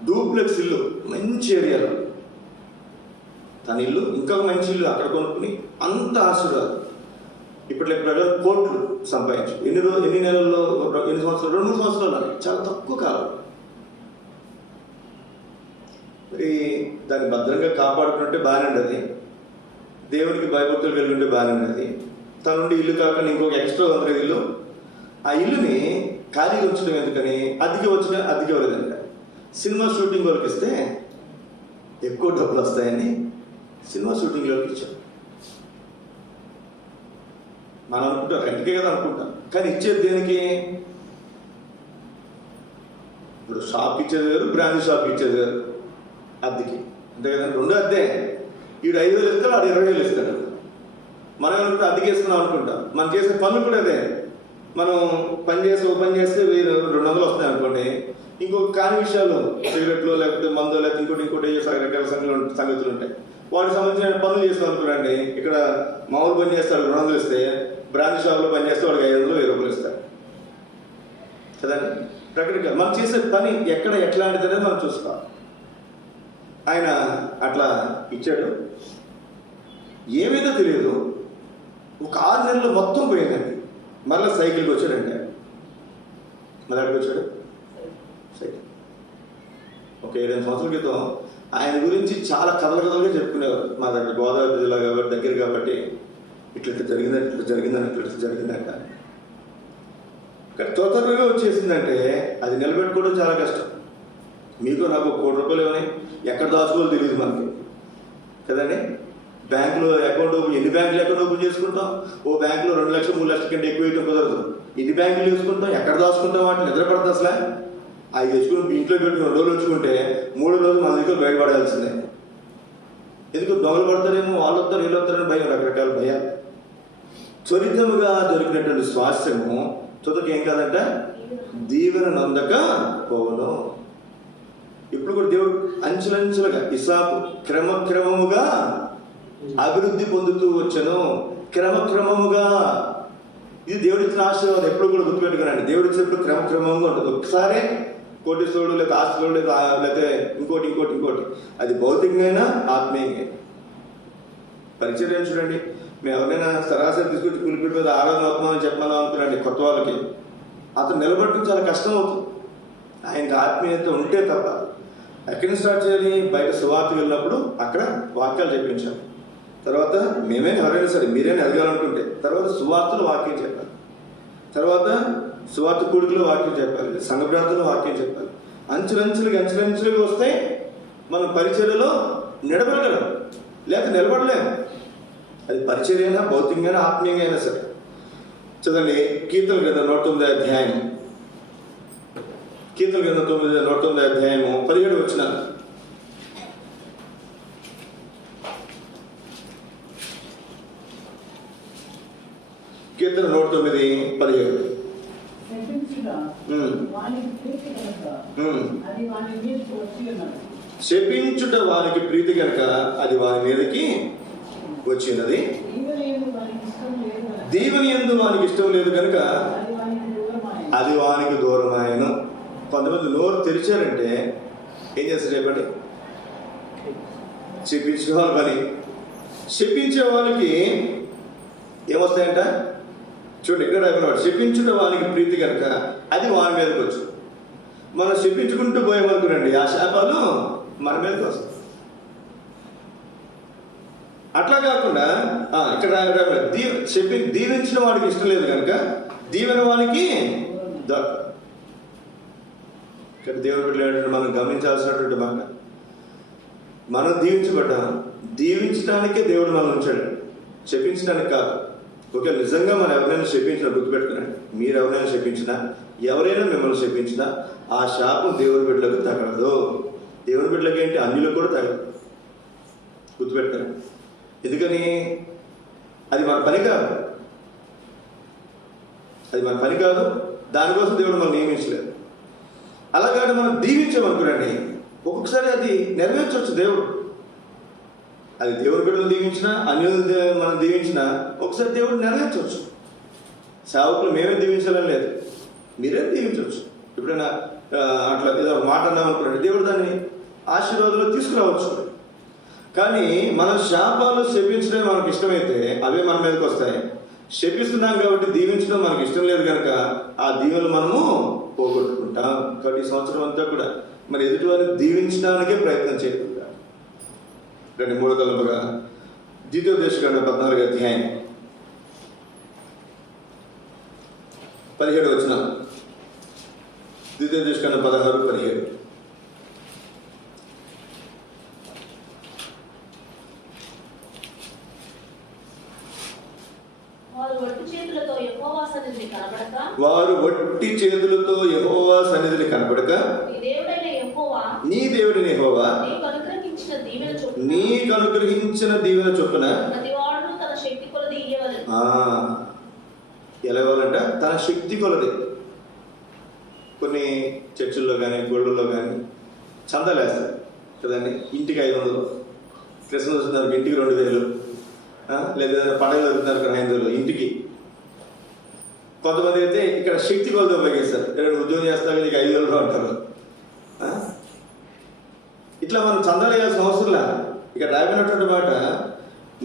డూప్లెక్స్ ఇల్లు, మంచి ఏరియాలో తన ఇల్లు, ఇంకొక మంచి ఇల్లు అక్కడ కొనుక్కుని అంత ఆశీర్వాదం. ఇప్పుడు కోట్లు సంపాదించు. ఎన్ని నెలల్లో, ఎన్ని సంవత్సరాలు? 2-3 సంవత్సరాలు, చాలా తక్కువ కాలం. మరి దాన్ని భద్రంగా కాపాడుకుంటే బాగానే ఉండదు, దేవునికి భయభక్తులు కలిగి ఉంటే బాగానే ఉండదు. తన నుండి ఇల్లు కాకుండా ఇంకొక ఎక్స్ట్రా 100 ఇల్లు, ఆ ఇల్లుని ఖాళీగా ఉంచడం ఎందుకని, అద్దెకి ఇవ్వలేదంట. సినిమా షూటింగ్ వాళ్ళకి ఇస్తే ఎక్కువ డబ్బులు వస్తాయని సినిమా షూటింగ్ వాళ్ళకి ఇచ్చాం. మనం అనుకుంటాం రెంట్కే కదా అనుకుంటాం, కానీ ఇచ్చేది దేనికి? ఇప్పుడు షాప్ ఇచ్చేది వేరు, బ్రాండ్ షాప్ ఇచ్చేది వేరు, అద్దెకి. అంతే కదండి, 2 అద్దె. వీడు 5,000 ఇస్తాడు, వాడు 20,000 ఇస్తాడు. మనం అనుకుంటే అద్దెకి వేసుకున్నాం అనుకుంటాం. మనం చేసే పనులు కూడా అదే. మనం పని చేస్తే 200 వస్తాయి అనుకోండి. ఇంకొక కాని విషయాలు, సిగరెట్లు, లేకపోతే మందు, లేకపోతే ఇంకోటి రకరకాల సంగతులు ఉంటాయి. వాటికి సంబంధించిన పనులు చేస్తాం అనుకోండి. ఇక్కడ మామూలు పని చేస్తాడు 200 ఇస్తే, బ్రాండ్ షాప్లో పని చేస్తే వాడికి 500, 1000 ఇస్తాడు కదండి. రకరకాల మనం చేసే పని ఎక్కడ ఎట్లాంటిది అనేది మనం చూస్తాం. ఆయన అట్లా ఇచ్చాడు. ఏమేదో తెలియదు, ఒక 6 నెలలు మొత్తం పోయిందండి. మళ్ళీ సైకిల్కి వచ్చాడండి. మళ్ళీ అక్కడికి వచ్చాడు సైకిల్. ఒక 7-8 సంవత్సరాల క్రితం ఆయన గురించి చాలా కథలుగా చెప్పుకునేవారు. మా దగ్గర గోదావరి జిల్లా కాబట్టి, దగ్గర కాబట్టి, ఇట్లా జరిగిందంట. కానీ త్వరగా వచ్చేసిందంటే అది నిలబెట్టుకోవడం చాలా కష్టం. మీకు నాకు 1 కోటి రూపాయలు ఏమని ఎక్కడ దాచుకోవాలో తెలియదు మనకి కదండి. బ్యాంకులో అకౌంట్ ఎన్ని బ్యాంకులు అకౌంట్ ఓపెన్ చేసుకుంటాం? ఓ బ్యాంకులో 2 లక్షలు 3 లక్షల కంటే ఎక్కువ వేయటం కుదరదు. ఎన్ని బ్యాంకులు వేసుకుంటాం, ఎక్కడ దాచుకుంటాం? వాటిని నిద్రపడతా అసలు. అవి తెచ్చుకుని ఇంట్లో పెట్టి 2 రోజులు వచ్చుకుంటే 3వ రోజు మన దగ్గర బయటపడాల్సిందే. ఎందుకు? దొంగలు పడతారేమో, వాళ్ళు వస్తారు, వీళ్ళు వస్తారని భయం, రకరకాల భయాలు. త్వరితముగా దొరికినటువంటి స్వాస్థ్యము తుదకు ఏం కాదంట, దీవెన నందక పోవను. ఇప్పుడు కూడా దేవుడు అంచెలంచెలుగా ఇసాకు క్రమక్రమముగా అభివృద్ధి పొందుతూ వచ్చాను. క్రమక్రమముగా ఇది దేవుడిచ్చిన ఆశీర్వాదం. ఎప్పుడు కూడా గుర్తుపెట్టుకున్నాను, దేవుడు ఇచ్చినప్పుడు క్రమక్రమంగా ఉంటుంది. ఒకసారి కోటీశ్వరుడు, లేదా ఆస్తులు, లేకపోతే ఇంకోటి. అది భౌతికంగా ఆత్మీయంగా. పరిచర్య చూడండి, మేము ఎవరైనా సరాసరి తీసుకొచ్చి కూలిపెట్టి మీద ఆరాధన అవుతున్నామని చెప్పాను అనుకున్నాండి. కొత్త వాళ్ళకి అతను నిలబడటం చాలా కష్టం అవుతుంది. ఆయనకి ఆత్మీయత ఉంటే తప్ప. ఎక్కడి నుంచి స్టార్ట్ చేయాలి? బయట సువార్త వెళ్ళినప్పుడు అక్కడ వాక్యాలు చెప్పించాలి. తర్వాత ఎవరైనా సరే మీరైనా ఎదగాలనుకుంటే తర్వాత సువార్తలు వాక్యం చెప్పాలి. తర్వాత సువార్త కూడికలో వాక్యం చెప్పాలి, సంఘ ప్రాంతంలో వాక్యం చెప్పాలి. అంచులంచులుగా వస్తే మనం పరిచర్యలో నిలబడగలం, లేక నిలబడలేము. అది పరిచర్య అయినా, భౌతికంగా, ఆత్మీయంగా అయినా సరే. చదండి కీర్తన గ్రంథం 109 అధ్యాయం. కీర్తన గ్రంథం 109 అధ్యాయము 17 వచనం. కీర్తన 109:17. శపించుట వానికి ప్రీతి కనుక అది వాని మీదకి వచ్చినది. దీవెని యందు వానికి ఇష్టం లేదు కనుక అది వానికి దూరమాయన. కొంతమంది నోరు తెరిచారంటే ఏం చేస్తారు చెప్పండి? శపించే వాళ్ళ పని. శపించే వాళ్ళకి ఏమొస్తాయంట చూడండి, ఇక్కడ రాయబడినవాడు శపించుట వానికి ప్రీతి కనుక అది వాని మీదకి వచ్చు. మనం శపించుకుంటూ పోయేమనుకునండి, ఆ శాపాలు మన మీదకి వస్తాయి. అట్లా కాకుండా ఇక్కడ దీవించిన వాడికి ఇష్టం లేదు కనుక దీవెన వానికి ఇక్కడ దేవుడు బిడ్డలు మనం గమనించాల్సినటువంటి మాట, మనం దీవించబడ్డాం. దీవించడానికే దేవుడు మనం ఉంచాడు, శపించడానికి కాదు. ఒకవేళ నిజంగా మనం ఎవరైనా శపించినా గుర్తుపెట్టుకున్నాడు, మీరు ఎవరైనా శపించినా, ఎవరైనా మిమ్మల్ని శపించినా ఆ శాపం దేవుని బిడ్డలకు తగలదు. దేవుని బిడ్డలకి ఏంటి, అన్యులకు కూడా తగలదు. గుర్తుపెట్టుకున్నాడు. ఎందుకని? అది మన పని కాదు, అది మన పని కాదు. దానికోసం దేవుడు మనం నియమించలేదు. అలాగే మనం దీవించామనుకునండి, ఒక్కొక్కసారి అది నెరవేర్చవచ్చు దేవుడు. అది దేవుని బిడ్డలు దీవించినా, అన్యులు మనం దీవించినా ఒకసారి దేవుడు నెరవేర్చవచ్చు. సేవకులు మేమే దీవించాలని లేదు, మీరే దీవించవచ్చు. ఎప్పుడైనా అట్లా ఏదో మాట అన్నామనుకున్నాడు, దేవుడు దాన్ని ఆశీర్వాదంలో తీసుకురావచ్చు. కానీ మన శాపాలు శపించడం మనకు ఇష్టమైతే అవే మన మీదకి వస్తాయి. శపిస్తున్నాం కాబట్టి దీవించడం మనకి ఇష్టం లేదు కనుక ఆ దీవెనలు మనము పోగొట్టుకుంటాం. కాబట్టి ఈ సంవత్సరం అంతా కూడా మరి ఎదుటివారిని దీవించడానికే ప్రయత్నం చేయకుండా రండి. 3 తలముగా ద్వితీయోపదేశకాండం 14 అధ్యాయం 17 వచనం. ద్వితీయోపదేశకాండం 16:17. వారు వట్టి చేతులతో యెహోవా సన్నిధిని కనబడక నీ దేవుడైన యెహోవా నీకు అనుగ్రహించిన దీవెన చొప్పున ఎలా ఇవ్వాలంట? తన శక్తి కొలది. కొన్ని చర్చిల్లో కానీ గుళ్ళల్లో కానీ చందాలు వేస్తారు కదండి. ఇంటికి 500, క్రిస్మస్ వచ్చినారు ఇంటికి 2000, లేదా పండుగ జరుగుతున్నారు 500 ఇంటికి. కొంతమంది అయితే ఇక్కడ శక్తి కొలది ఉపయోగిస్తారు. ఉద్యోగం చేస్తారు నీకు 5,000 అంటారు. ఇట్లా మనం చందాలు వేయాల్సిన అవసరంలా. ఇక్కడ రాబడినటువంటి మాట,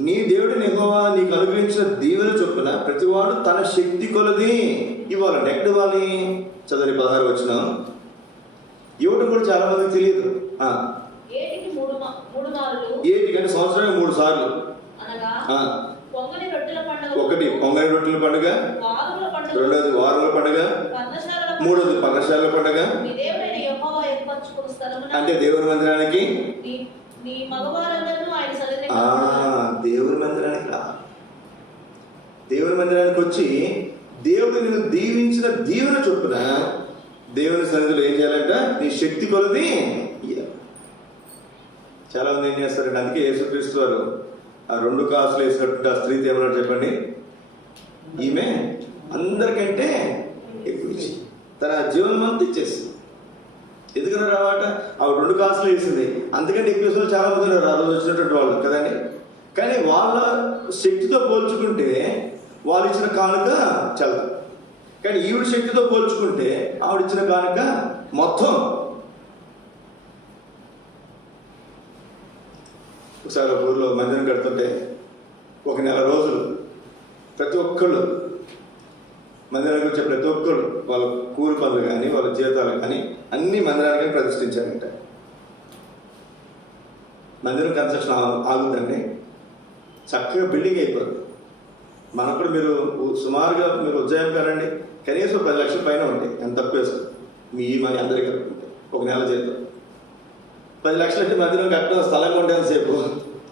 నీ దేవుడిని యెహోవా నీకు అనుగ్రహించిన దీవెన చొప్పున ప్రతివాడు తన శక్తి కొలది ఇవ్వాలండి. ఎక్కడ ఇవ్వాలి? చదువు 16 వచనం. ఇవ్వటం కూడా చాలా మందికి తెలియదు. ఏటికంటే సంవత్సరానికి 3 సార్లు. ఒకటి పొంగని రొట్టెల పండుగ, రెండోది వారముల పండుగ, మూడోది పర్ణశాలల పండుగ. అంటే దేవుని మందిరానికి దేవుని మందిరానికి వచ్చి దేవుడు నిన్ను దీవించిన దీవెన చొప్పున దేవుని సన్నిధిలో ఏం చేయాలంట? నీ శక్తి కొలది. చాలా మంది ఏం చేస్తారంటే, అందుకే యేసుక్రీస్తు వారు ఆ 2 కాసులు వేసినట్టు ఆ స్త్రీతో ఏమన్నాడు చెప్పండి? ఈమె అందరికంటే ఎక్కువ ఇచ్చి తన జీవనం అంతా ఇచ్చేసింది. ఎందుకన్నా రావాట? ఆవిడ 2 కాసులు వేసింది, అందుకంటే ఎక్కువ చాలా మంది ఉన్నారు ఆ రోజు వచ్చినటువంటి వాళ్ళు కదండి. కానీ వాళ్ళ శక్తితో పోల్చుకుంటే వాళ్ళు ఇచ్చిన కానుక చల్లదు. కానీ ఈవిడ శక్తితో పోల్చుకుంటే ఆవిడిచ్చిన కానుక మొత్తం. ఒకసారి ఒక ఊర్లో మందిరం కడుతుంటే 1 నెల రోజులు ప్రతి ఒక్కళ్ళు మందిరానికి వచ్చే ప్రతి ఒక్కళ్ళు వాళ్ళ కూలి పనులు కానీ వాళ్ళ జీతాలు కానీ అన్ని మందిరానికి ప్రతిష్ఠించారంట. మందిరం కన్స్ట్రక్షన్ ఆగుతుందండి, చక్కగా బిల్డింగ్ అయిపోతుంది. మనకు కూడా మీరు సుమారుగా మీరు ఉజ్జాయం కానండి, కనీసం 10 లక్షల పైన ఉంటాయి. ఎంత తక్కువ వేస్తారు మీ అందరికీ కలుపుకుంటే ఒక నెల జీతం. 10 లక్షలు అంటే మందిరం కట్టడం, స్థలం ఉండేంత సేపు,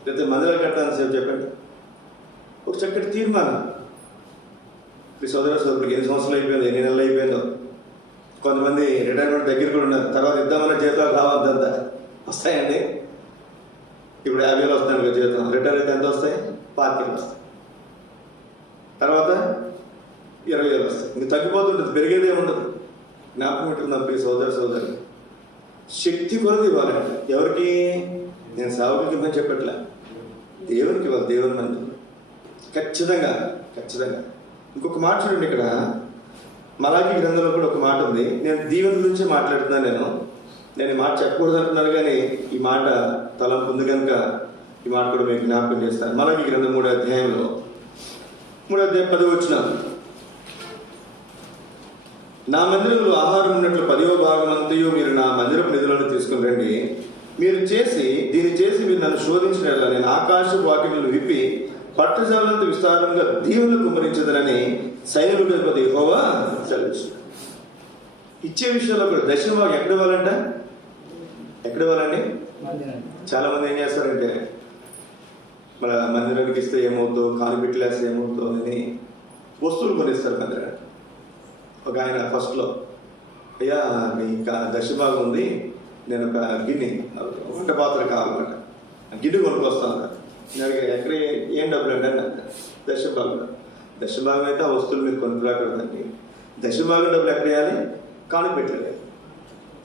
లేకపోతే మందిరాలు కట్టడానికి సేపు చెప్పండి. ఒక చక్కటి తీర్మానం. ఈ సోదరుడికి ఎన్ని సంవత్సరాలు అయిపోయిందో, ఎన్ని నెలలు అయిపోయిందో. కొంతమంది రిటైర్మెంట్ దగ్గర కూడా ఉన్నారు. తర్వాత ఇద్దామన్న జీతాలు రావద్దంతా వస్తాయండి. ఇప్పుడు 50,000 వస్తాయి జీతం, రిటైర్ అయితే ఎంత వస్తాయి? 25,000 వస్తాయి. తర్వాత 20,000 వస్తాయి. ఇంక తగ్గిపోతుంటుంది, పెరిగేదే ఉండదు. జ్ఞాపకం పెట్టుకుందాం ఈ సోదరు శక్తి కొలది ఇవ్వాలంటే ఎవరికి? నేను సేవకులకి ఇవ్వని చెప్పట్లే, దేవునికి ఇవ్వాలి. దేవుని మంది ఖచ్చితంగా. ఇంకొక మాట చూడండి, ఇక్కడ మలాకి గ్రంథంలో కూడా ఒక మాట ఉంది. నేను దీవెన గురించే మాట్లాడుతున్నాను. నేను ఈ మాట చెప్పకూడదు అంటున్నాను, కానీ ఈ మాట తలంపు ఉంది కనుక ఈ మాట కూడా మీకు జ్ఞాపకం చేస్తాను. మలాకి గ్రంథం 3వ అధ్యాయంలో 3వ అధ్యాయం 10వ వచనం, నా మందిరంలో ఆహారం ఉన్నట్లు 10వ భాగం అంతయు మీరు నా మందిరపు నిధులను తీసుకుని రండి. దీన్ని చేసి మీరు నన్ను శోధించినట్లా నేను ఆకాశపు వాకిళ్లను విప్పి పట్టుజాలంత విస్తారంగా దీవులు కుమ్మరించదనని సైనికుల యెహోవా సెలవిస్తున్నాడు. ఇచ్చే విషయంలో కూడా దశమ భాగం ఎక్కడ ఇవ్వాలండి? చాలా మంది ఏం చేస్తారంటే, మన మందిరానికి ఇస్తే ఏమవుతుందో, కానుపెట్లు వేస్తే ఏమవుతుందో అని వస్తువులు కొనిస్తారు మందిరానికి. ఒక ఆయన ఫస్ట్లో, అయ్యా మీ దశభాగం ఉంది, నేను ఒక గిన్నె వంట పాత్ర కావాలన్నమాట, గిన్నె కొనుక్కొస్తాను. నేను ఎక్కడ ఏం డబ్బులు అంటే దశభాగం అయితే ఆ వస్తువులు మీరు కొనుక్కురాకూడదండి. దశభాగం డబ్బులు ఎక్కడ వేయాలి? కానుపెట్టలేదు.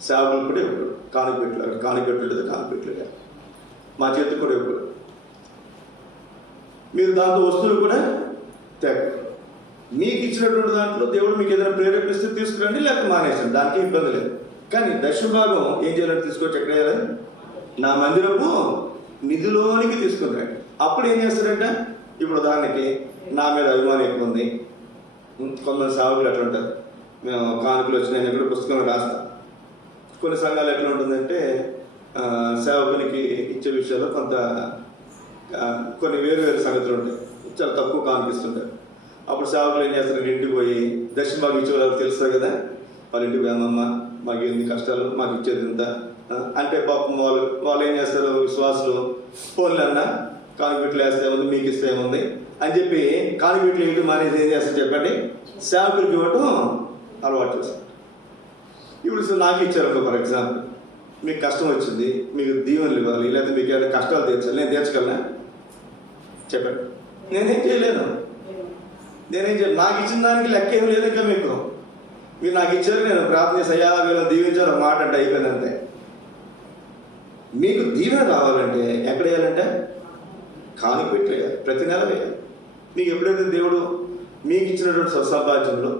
సేవకులు కూడా ఇవ్వడు కానుపెట్టలేదు. మా చేతికి కూడా ఇవ్వడు. మీరు దాంతో వస్తువులు కూడా తేకూడదు. మీకు ఇచ్చినటువంటి దాంట్లో దేవుడు మీకు ఏదైనా ప్రేరేపిస్తే తీసుకురండి, లేకపోతే మానేసండి, దానికి ఇబ్బంది లేదు. కానీ దశభాగం ఏం చేయాలంటే తీసుకొచ్చి ఎక్కడ వేయాలి? నా మందిరపు నిధిలోనికి తీసుకుని రండి. అప్పుడు ఏం చేస్తారంటే, ఇప్పుడు ఉదాహరణకి నా మీద అభిమానం ఎక్కువ ఉంది. కొంతమంది సేవకులు ఎట్లా ఉంటారు, మేము కానుకలు వచ్చిన నేను కూడా పుస్తకంలో రాస్తాను. కొన్ని సంఘాలు ఎట్లా ఉంటుందంటే, సేవకునికి ఇచ్చే విషయాల్లో కొన్ని వేరు సంగతులు ఉంటాయి, చాలా తక్కువ కానిపిస్తుంటారు. అప్పుడు సేవకులు ఏం చేస్తారు, ఇంటికి పోయి దశభాగం ఇచ్చే వాళ్ళకి తెలుస్తుంది కదా, వాళ్ళ ఇంటికి పోయామమ్మ మాకు ఎన్ని కష్టాలు, మాకు ఇచ్చేది ఇంత అంటే పాపం వాళ్ళు ఏం చేస్తారు, విశ్వాసులు ఫోన్లు అన్నా కానుపెట్లు వేస్తే ఏముంది, మీకు ఇస్తే ఏముంది అని చెప్పి కానుపెట్లు వేయటం మానేసి ఏం చేస్తారు చెప్పండి, సేవకులకి ఇవ్వటం అలవాటు చేస్తారు. ఇప్పుడు నాకు ఇచ్చారు, ఫర్ ఎగ్జాంపుల్ మీకు కష్టం వచ్చింది, మీకు దీవెనలు ఇవ్వాలి, లేకపోతే మీకు ఏదైనా కష్టాలు తీర్చాలి, నేను తీర్చగలనా చెప్పండి? నేనేం చేయలేను. నాకు ఇచ్చిన దానికి లెక్క ఏం లేదు. ఇంకా మీరు నాకు ఇచ్చారు, నేను ప్రార్థన చేసి అయ్యా వీళ్ళని దీవించారు ఒక మాట అంటే అయిపోయిందంతే. మీకు దీవెన రావాలంటే ఎక్కడ వేయాలంటే కానుపెట్లు వేయాలి, ప్రతి నెల వేయాలి. మీకు ఎప్పుడైతే దేవుడు మీకు ఇచ్చినటువంటి స్వసంపాద్యంలో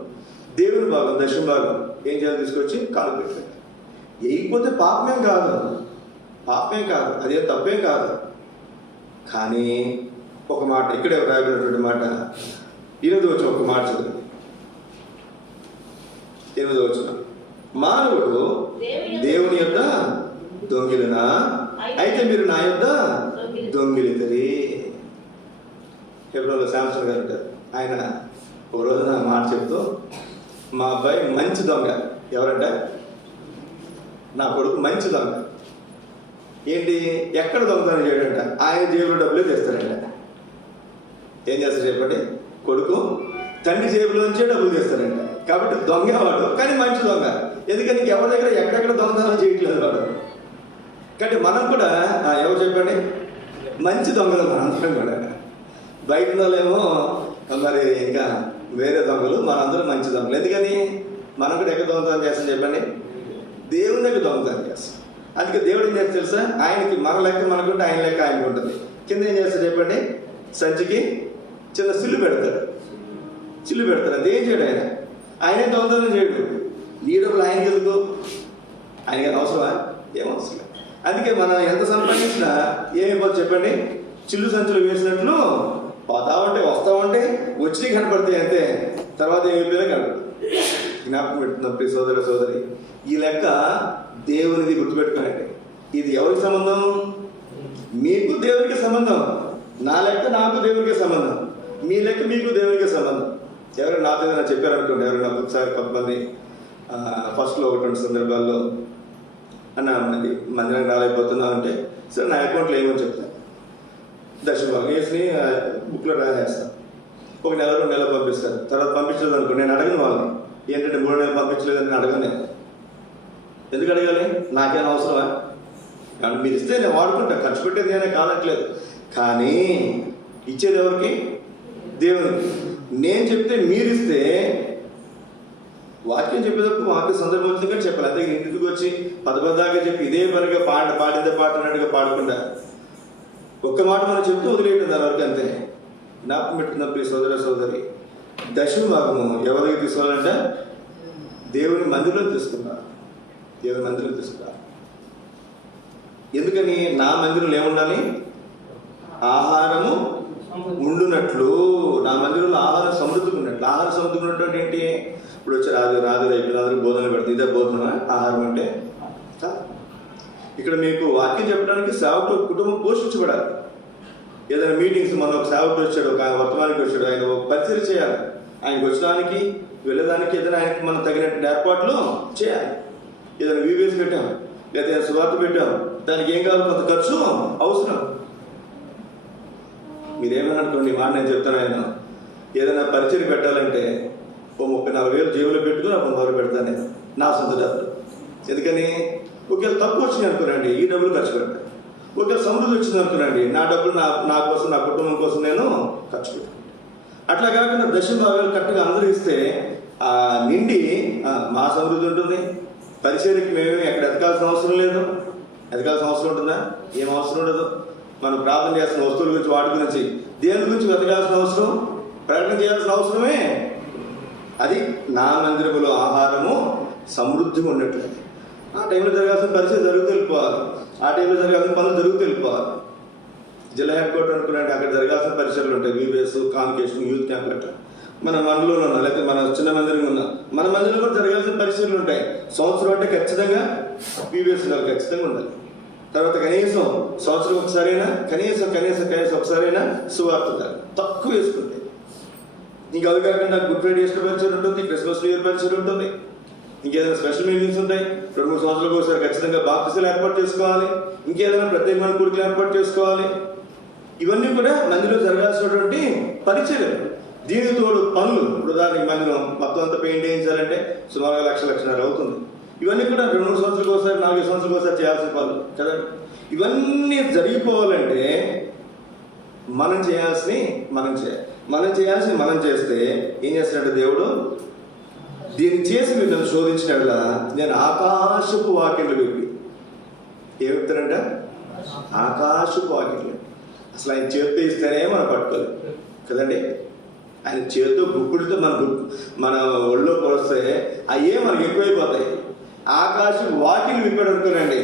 దేవుని భాగం దశమ భాగం ఏం చేయాలి, తీసుకొచ్చి కానుపెట్లు వేయకపోతే పాపమేం కాదు, అదే తప్పేం కాదు. కానీ ఒక మాట ఇక్కడే రాయబడినటువంటి మాట 8వ వచనం, ఒక మాట చదువు. 8వ వచనం, మానవుడు దేవుని యొద్ద దొంగిలినా అయితే మీరు నా యొద్ద దొంగిలితరి. హెబ్రోన్లో శాంసన్ గారు ఉంటారు. ఆయన ఒక రోజున మాట చెప్తూ, మా అబ్బాయి మంచి దొంగ. ఎవరంటే నా కొడుకు మంచి దొంగ. ఏంటి, ఎక్కడ దొంగతనం చేయడంట, ఆయన జేబులో డబ్బులే తెస్తాడంట. ఏం చేస్తారు చెప్పండి, కొడుకు తండ్రి జేబులోంచే డబ్బులు తెస్తాడంట. కాబట్టి దొంగవాడు, కానీ మంచి దొంగ. ఎందుకని ఎవరి దగ్గర ఎక్కడెక్కడ దొంగతనం చేయట్లేదు వాడు. కాబట్టి మనం కూడా ఎవరు చెప్పండి, మంచి దొంగలు మనందరం కూడా. బయట వాళ్ళేమో మరి ఇంకా వేరే దొంగలు, మనందరం మంచి దొంగలు. ఎందుకని మనం కూడా ఎక్కడ దొంగతనం చేస్తాం చెప్పండి, దేవుని దగ్గర దొంగతనం చేస్తాం. అందుకే దేవుడు ఏం చేస్తారు తెలుసా, ఆయనకి మన లెక్క మనకుంటే ఆయన లెక్క ఆయనకు ఉంటుంది. కింద ఏం చేస్తారు చెప్పండి, సంచికి చిన్న సిల్లు పెడతాడు. అది ఏం చేయడు ఆయనే దొంగతనం చేయడు. నీ డబ్బులు ఆయనకి ఎందుకు, ఆయనకి అవసరమా? ఏమవసరం. అందుకే మనం ఎంత సంపాదించినా ఏమైపోతుంది చెప్పండి, చిల్లు సంచులు వేసినట్లు వస్తా ఉంటే వచ్చి కనపడతాయి అంతే, తర్వాత ఏమైపోయినా కనపడదు. జ్ఞాపకం పెడుతున్నప్పుడు సోదరి ఈ లెక్క దేవునిది గుర్తుపెట్టుకోనండి. ఇది ఎవరికి సంబంధం? మీకు దేవునికి సంబంధం. నా లెక్క నాకు దేవునికి సంబంధం. మీ లెక్క మీకు దేవునికి సంబంధం. ఎవరైనా నాతో ఏదైనా చెప్పారనుకోండి, ఎవరైనా ఒకసారి కొంతమంది ఫస్ట్లో ఒకటి రెండు సందర్భాల్లో అన్న మందిరానికి రాలేకపోతున్నావు అంటే సరే నా అకౌంట్లో ఏమో చెప్తాను, దర్శన భాగం వేసి బుక్లో రాసేస్తాను. ఒక నెల 2 నెలలు పంపిస్తాను. తర్వాత పంపించలేదు అనుకో, నేను అడగను వాళ్ళని. ఏంటంటే 3 నెలలు పంపించలేదని నేను అడగను. నేను ఎందుకు అడగాలి? నాకేం అవసరమా? కానీ మీరు ఇస్తే నేను వాడుకుంటా, ఖర్చు పెట్టేది నేనే కానట్లేదు. కానీ ఇచ్చేది ఎవరికి? దేవునికి. నేను చెప్తే మీరు ఇస్తే వాక్యం చెప్పేటప్పుడు వాక్య సందర్భంగా చెప్పాలి. అంతే ఇంటికి వచ్చి పదబద్దాగా చెప్పి ఇదే పనిగా పాడిందే పాట అన్నట్టుగా పాడకుండా ఒక్క మాట మనం చెప్తూ వదిలేయటం దాని వరకు అంతే. జ్ఞాపకం పెట్టుకున్న ప్రియ సోదర సోదరి, దశమ భాగము ఎవరికి తీసుకోవాలంటే దేవుని మందిరంలో తీసుకున్నారు. దేవుని మందిరం తీసుకున్నారు. ఎందుకని? నా మందిరంలో ఏముండాలి? ఆహారము ఉండునట్లు. నా మందిరంలో ఆహారం సమృద్ధిగా ఉన్నట్లు. ఆహారం సమృద్ధిగా ఉన్నట్టు ఏంటి? ఇప్పుడు వచ్చి రాదు అయిపోయింది, అందరూ బోధనలు పెడుతుంది. ఇదే బోధన ఆహారం అంటే. ఇక్కడ మీకు వాక్యం చెప్పడానికి సేవకుడు కుటుంబం పోషించబడాలి. ఏదైనా మీటింగ్స్, మనం ఒక సేవకుడు వచ్చాడు, ఒక వర్తమానికి వచ్చాడు, ఆయన పరిచయం చేయాలి. ఆయనకు వచ్చడానికి వెళ్ళడానికి ఏదైనా ఆయనకి మనం తగినట్టు ఏర్పాట్లు చేయాలి. ఏదైనా వీడియోస్ పెట్టాం, లేదా సువార్త పెట్టాం, దానికి ఏం కావాలి? కొంత ఖర్చు అవసరం. మీరేమని అనుకోండి, మాట నేను చెప్తాను. ఆయన ఏదైనా పరిచయం పెట్టాలంటే ఓ 30-40 వేలు జేబులో పెట్టుకుని అప్పుడు మొదలు పెడతాను నేను, నా సొంత డబ్బులు. ఎందుకని? ఒకవేళ తక్కువ వచ్చింది అనుకోనండి, ఈ డబ్బులు ఖర్చు పెడతాను. ఒకవేళ సమృద్ధి వచ్చింది అనుకోనండి, నా డబ్బులు నా కోసం, నా కుటుంబం కోసం నేను ఖర్చు పెడతాను. అట్లా కాకుండా దశమ భాగాలు కరెక్ట్గా అందరూ ఇస్తే నిండి మా సమృద్ధి ఉంటుంది. పరిచర్యకి మేమేమి ఎక్కడ ఎదగాల్సిన అవసరం లేదు. ఎదగాల్సిన అవసరం ఉంటుందా? ఏం అవసరం ఉండదు. మనం ప్రార్థన చేస్తున్న వస్తువుల గురించి, వాటి గురించి, దేని గురించి వెతకాల్సిన అవసరం, ప్రకటన చేయాల్సిన అవసరమే. అది నా మందిరములో ఆహారము సమృద్ధిగా ఉన్నట్లయితే ఆ టైంలో జరగాల్సిన పరిచయం జరుగుతూ వెళ్ళిపోవాలి. ఆ టైంలో జరగాల్సిన పనులు జరుగుతూ వెళ్ళిపోవాలి. జిల్లా హెడ్ క్వార్టర్ అనుకున్నాంటే అక్కడ జరగాల్సిన పరిచయాలు ఉంటాయి. వీవేస్, కాన్కేషన్, యూత్ క్యాంప్ అట్లా. మన మండలంలో ఉన్నా, లేకపోతే మన చిన్న మందిరంగా ఉన్నా, మన మందిరంలో కూడా జరగాల్సిన పరిచయాలు ఉంటాయి. సంవత్సరం అంటే ఖచ్చితంగా వీవేస్ ఉండాలి, ఖచ్చితంగా ఉండాలి. తర్వాత కనీసం సంవత్సరం ఒకసారైనా, కనీసం ఒకసారైనా సువార్త ఉండాలి. తక్కువ వేసుకుంటే ఇంకా అవి కాకుండా గుడ్ ఫ్రైడే ఈస్టర్ పరిచయం ఉంటుంది, క్రిస్మస్ న్యూ ఇయర్ పరిచయం ఉంటుంది, ఇంకేదైనా స్పెషల్ మీటింగ్స్ ఉంటాయి. 2-3 సంవత్సరాలకు ఒకసారి ఖచ్చితంగా బాప్తిసాలు ఏర్పాటు చేసుకోవాలి. ఇంకేదైనా ప్రత్యేకమైన కూడికలు ఏర్పాటు చేసుకోవాలి. ఇవన్నీ కూడా మందిలో జరగాల్సినటువంటి పరిచయం. దీనికి తోడు పనులు. ఇప్పుడు దానికి మందిరం మొత్తం అంతా పెయింట్ వేయించాలంటే సుమారుగా 1,00,000-1,50,000 అవుతుంది. ఇవన్నీ కూడా 2-3 సంవత్సరాలకు ఒకసారి, 4 సంవత్సరాలకు ఒకసారి చేయాల్సిన పనులు కదా. ఇవన్నీ జరిగిపోవాలంటే మనం చేయాల్సి మనం చేస్తే ఏం చేస్తాడంటే దేవుడు దీన్ని చేసి మీరు నన్ను శోధించినట్లా నేను ఆకాశపు వాక్యలు పెట్టి ఏం చెప్తారంట? ఆకాశపు వాక్యలు. అసలు ఆయన చేతితో ఇస్తేనే మనం పట్టుకోలేదు కదండి. ఆయన చేతితో గుప్పుడితో మన ఒళ్ళో పొడిస్తే అయ్యే మనకి ఎక్కువైపోతాయి. ఆకాశపు వాక్యలు విప్పాడు అనుకోనండి,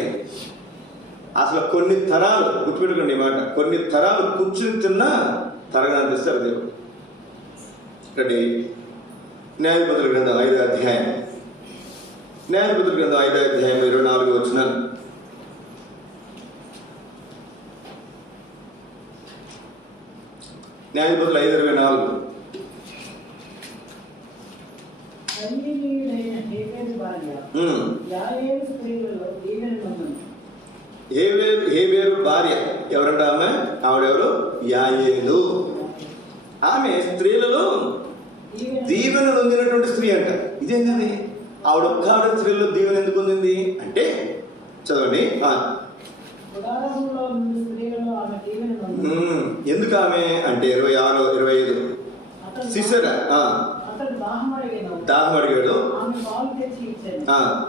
అసలు కొన్ని తరాలు గుర్తుపెట్టుకోండి మాట, కొన్ని తరాలు కూర్చుని తిన్నా తరగనిపిస్తారు దేవుడు. ఒకటి న్యాయపత్రుల గ్రంథం 5వ అధ్యాయం, న్యాయపత్రుల గ్రంథం 5వ అధ్యాయం 24 వచనం. న్యాయపత్రులు 5:24. హేబేరు భార్య ఎవరంట? ఆవిడెవరు? యాయేలు. ఆమె స్త్రీలలో దీవెన పొందినటువంటి స్త్రీ అంట. ఇదేంటది? ఆవిడ ఒక్క ఆవిడ స్త్రీలలో దీవెన ఎందుకు పొందింది అంటే చదవండి. ఎందుకు ఆమె అంటే 26, 25 సిసరా దాహం అడిగాడు.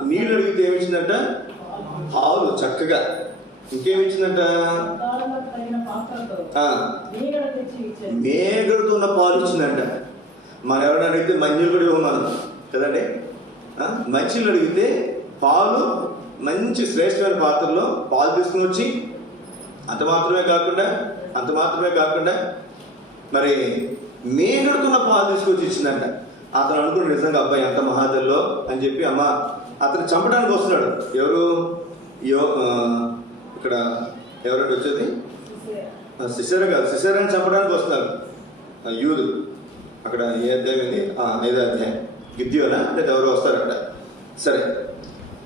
నీళ్ళు అడిగితే ఏమిచ్చిందంట? పాలు చక్కగా. ఇంకేమిచ్చిందంట? మేగడుతో ఉన్న పాలు ఇచ్చిందంట. మనం ఎవరైనా అడిగితే మంచిలు కూడా ఇవ్వమను కదండి. మంచిలు అడిగితే పాలు మంచి శ్రేష్టమైన పాత్రలో పాలు తీసుకుని వచ్చి అంత మాత్రమే కాకుండా మరి మేగడుతున్న పాలు తీసుకొచ్చి ఇచ్చిందంట. అతను అనుకున్న నిజంగా అబ్బాయి అంత మహాదల్లో అని చెప్పి అమ్మ అతను చంపడానికి వస్తున్నాడు. ఎవరు? ఇక్కడ ఎవరంటే వచ్చేది? సిసరా కాదు, సిసరాని చంపడానికి వస్తున్నారు. యూదు అక్కడ ఏ అధ్యాయం ఇది 5వ అధ్యాయం. గిద్యోనా అంటే ఎవరు వస్తారు అక్కడ. సరే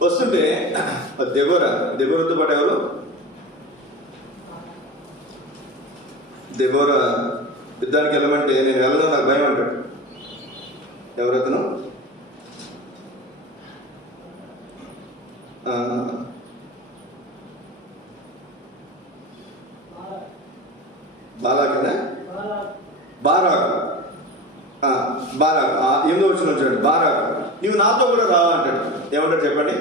వస్తుంటే దెబోరాతో పాటు ఎవరు? దెబోరా యుద్ధానికి వెళ్ళమంటే నేను వెళ్ళను, నాకు భయం అంటాడు. ఎవరతను? బారాకు. 8వ వచనం చూడండి. బారాకు నీవు నాతో కూడా రావా అంటాడు. ఏమంటాడు చెప్పండి?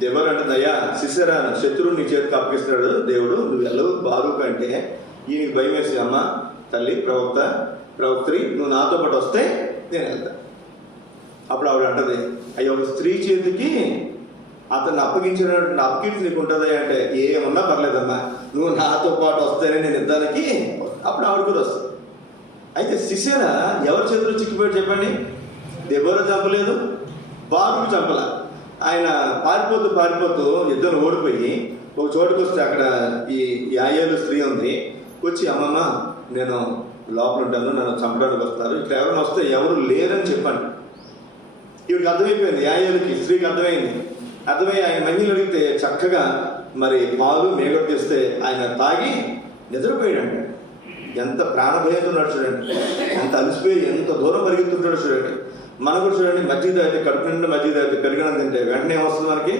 దెబోరా అంటే దయ్యా సిసెరాను శత్రువుని నీ చేతికి అప్పగిస్తున్నాడు దేవుడు, నువ్వు వెళ్ళవు. బారూకు అంటే ఈయనకి భయం వేసి, అమ్మ తల్లి ప్రవక్త్రి నువ్వు నాతో పాటు వస్తే నేను వెళ్తా. అప్పుడు ఆవిడ అంటది, అయ్యో ఒక స్త్రీ చేతికి అతన్ని అప్పగించినటువంటి అప్పగించి నీకు ఉంటుంది అంటే, ఏమన్నా పర్లేదమ్మా నువ్వు నాతో పాటు వస్తేనే నేను యుద్ధానికి. అప్పుడు ఆవిడ కూడా వస్తుంది. అయితే సిసెరా ఎవరి చేతిలో చిక్కిపోయాడు చెప్పండి? దెబోరా చంపలేదు, బారుకు చంపల. ఆయన పారిపోతూ యుద్ధంలో ఓడిపోయి ఒక చోటుకు వస్తే అక్కడ ఈ యాయేలు స్త్రీ ఉంది. వచ్చి అమ్మమ్మ నేను లోపల ఉంటాను, నన్ను చంపడానికి వస్తున్నారు, ఇక్కడ ఎవరైనా వస్తే ఎవరు లేరని చెప్పండి. ఈవిడికి అర్థమైపోయింది, యాయేలుకి స్త్రీకి అర్థమై ఆయన మహిళలు అడిగితే చక్కగా మరి పాలు మేగడు తెస్తే ఆయన తాగి నిద్రపోయాడండి. ఎంత ప్రాణభయంతో ఉన్నాడు చూడండి, ఎంత అలసిపోయి ఎంత దూరం పరిగెత్తుంటాడు చూడండి. మనం కూడా చూడండి, మజ్జిగ తాగితే కడుపు నిండా మజ్జిగ తాగితే పెరిగిన తింటే వెంటనే వస్తుంది మనకి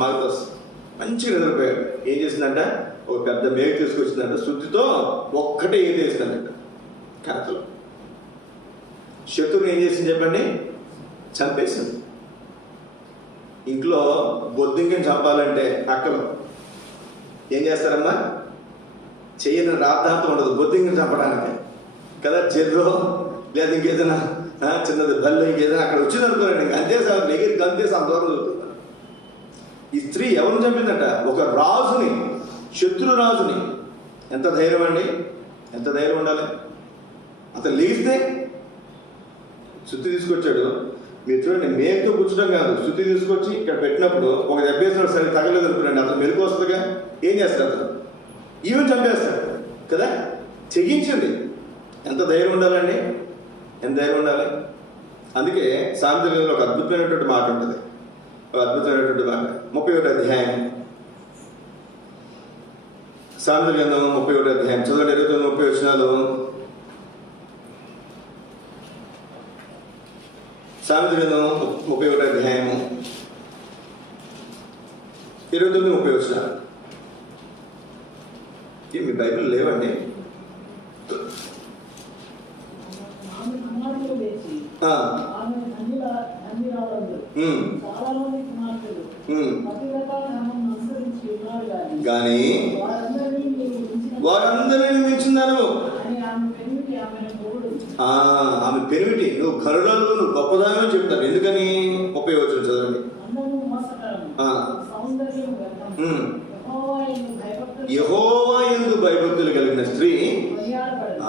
మగత వస్తుంది. మంచిగా నిద్రపోయాడు. ఏం చేసిందంటే ఒక పెద్ద మేఘ తీసుకొచ్చిందంట, శుద్ధితో ఒక్కటే ఏం చేసిందంట కథలో. శత్రువుని ఏం చేసింది చెప్పండి? చంపేసింది. ఇంట్లో బొద్దింకని చంపాలంటే అక్కలు ఏం చేస్తారమ్మా? చెయ్యని రాద్ధాంతం ఉండదు బొద్దింకని చంపడానికి కదా. చెర్రో లేదా ఇంకేదైనా చిన్నది బల్లో ఇంకేదైనా అక్కడ వచ్చింది అనుకోరండి, ఇంక అంతే సార్ దగ్గరికి అంతేసి అంత దూరం చదువుతున్నారు. ఈ స్త్రీ ఎవరిని చంపిందట? ఒక రాజుని, శత్రు రాజుని. ఎంత ధైర్యం అండి, ఎంత ధైర్యం ఉండాలి. అతను లేస్తే శుద్ధి తీసుకొచ్చాడు. మీరు చూడండి, మేకతో కూర్చోడం కాదు, శుద్ధి తీసుకొచ్చి ఇక్కడ పెట్టినప్పుడు ఒక దెబ్బేసినాడు, సరే తగలేదు అనుకున్నాండి, అతను మెరుగు వస్తుందిగా. ఏం చేస్తాడు అతను? ఈవెన్ చంపేస్తాడు కదా. తెగించింది. ఎంత ధైర్యం ఉండాలండి, ఎంత ధైర్యం ఉండాలి. అందుకే సామెతలలో ఒక అద్భుతమైనటువంటి మాట ఉంటుంది, ఒక అద్భుతమైనటువంటి మాట. 31వ అధ్యాయం సామెతల గ్రంథం 31వ అధ్యాయం చదవండి. 29-30 వచనాలు. సామెతల గ్రంథం 31వ అధ్యాయము 29-30 వచనాలు. మీ బైబిల్ లేవండి? కానీ వారందరినీ మించున్నాను. ఆమె పెనిమిటి, నువ్వు కరుణలు, నువ్వు గొప్పదానని చెప్తాను. ఎందుకని? 30 వచనం చదవండి. యెహోవా యందు భయభక్తులు కలిగిన స్త్రీ.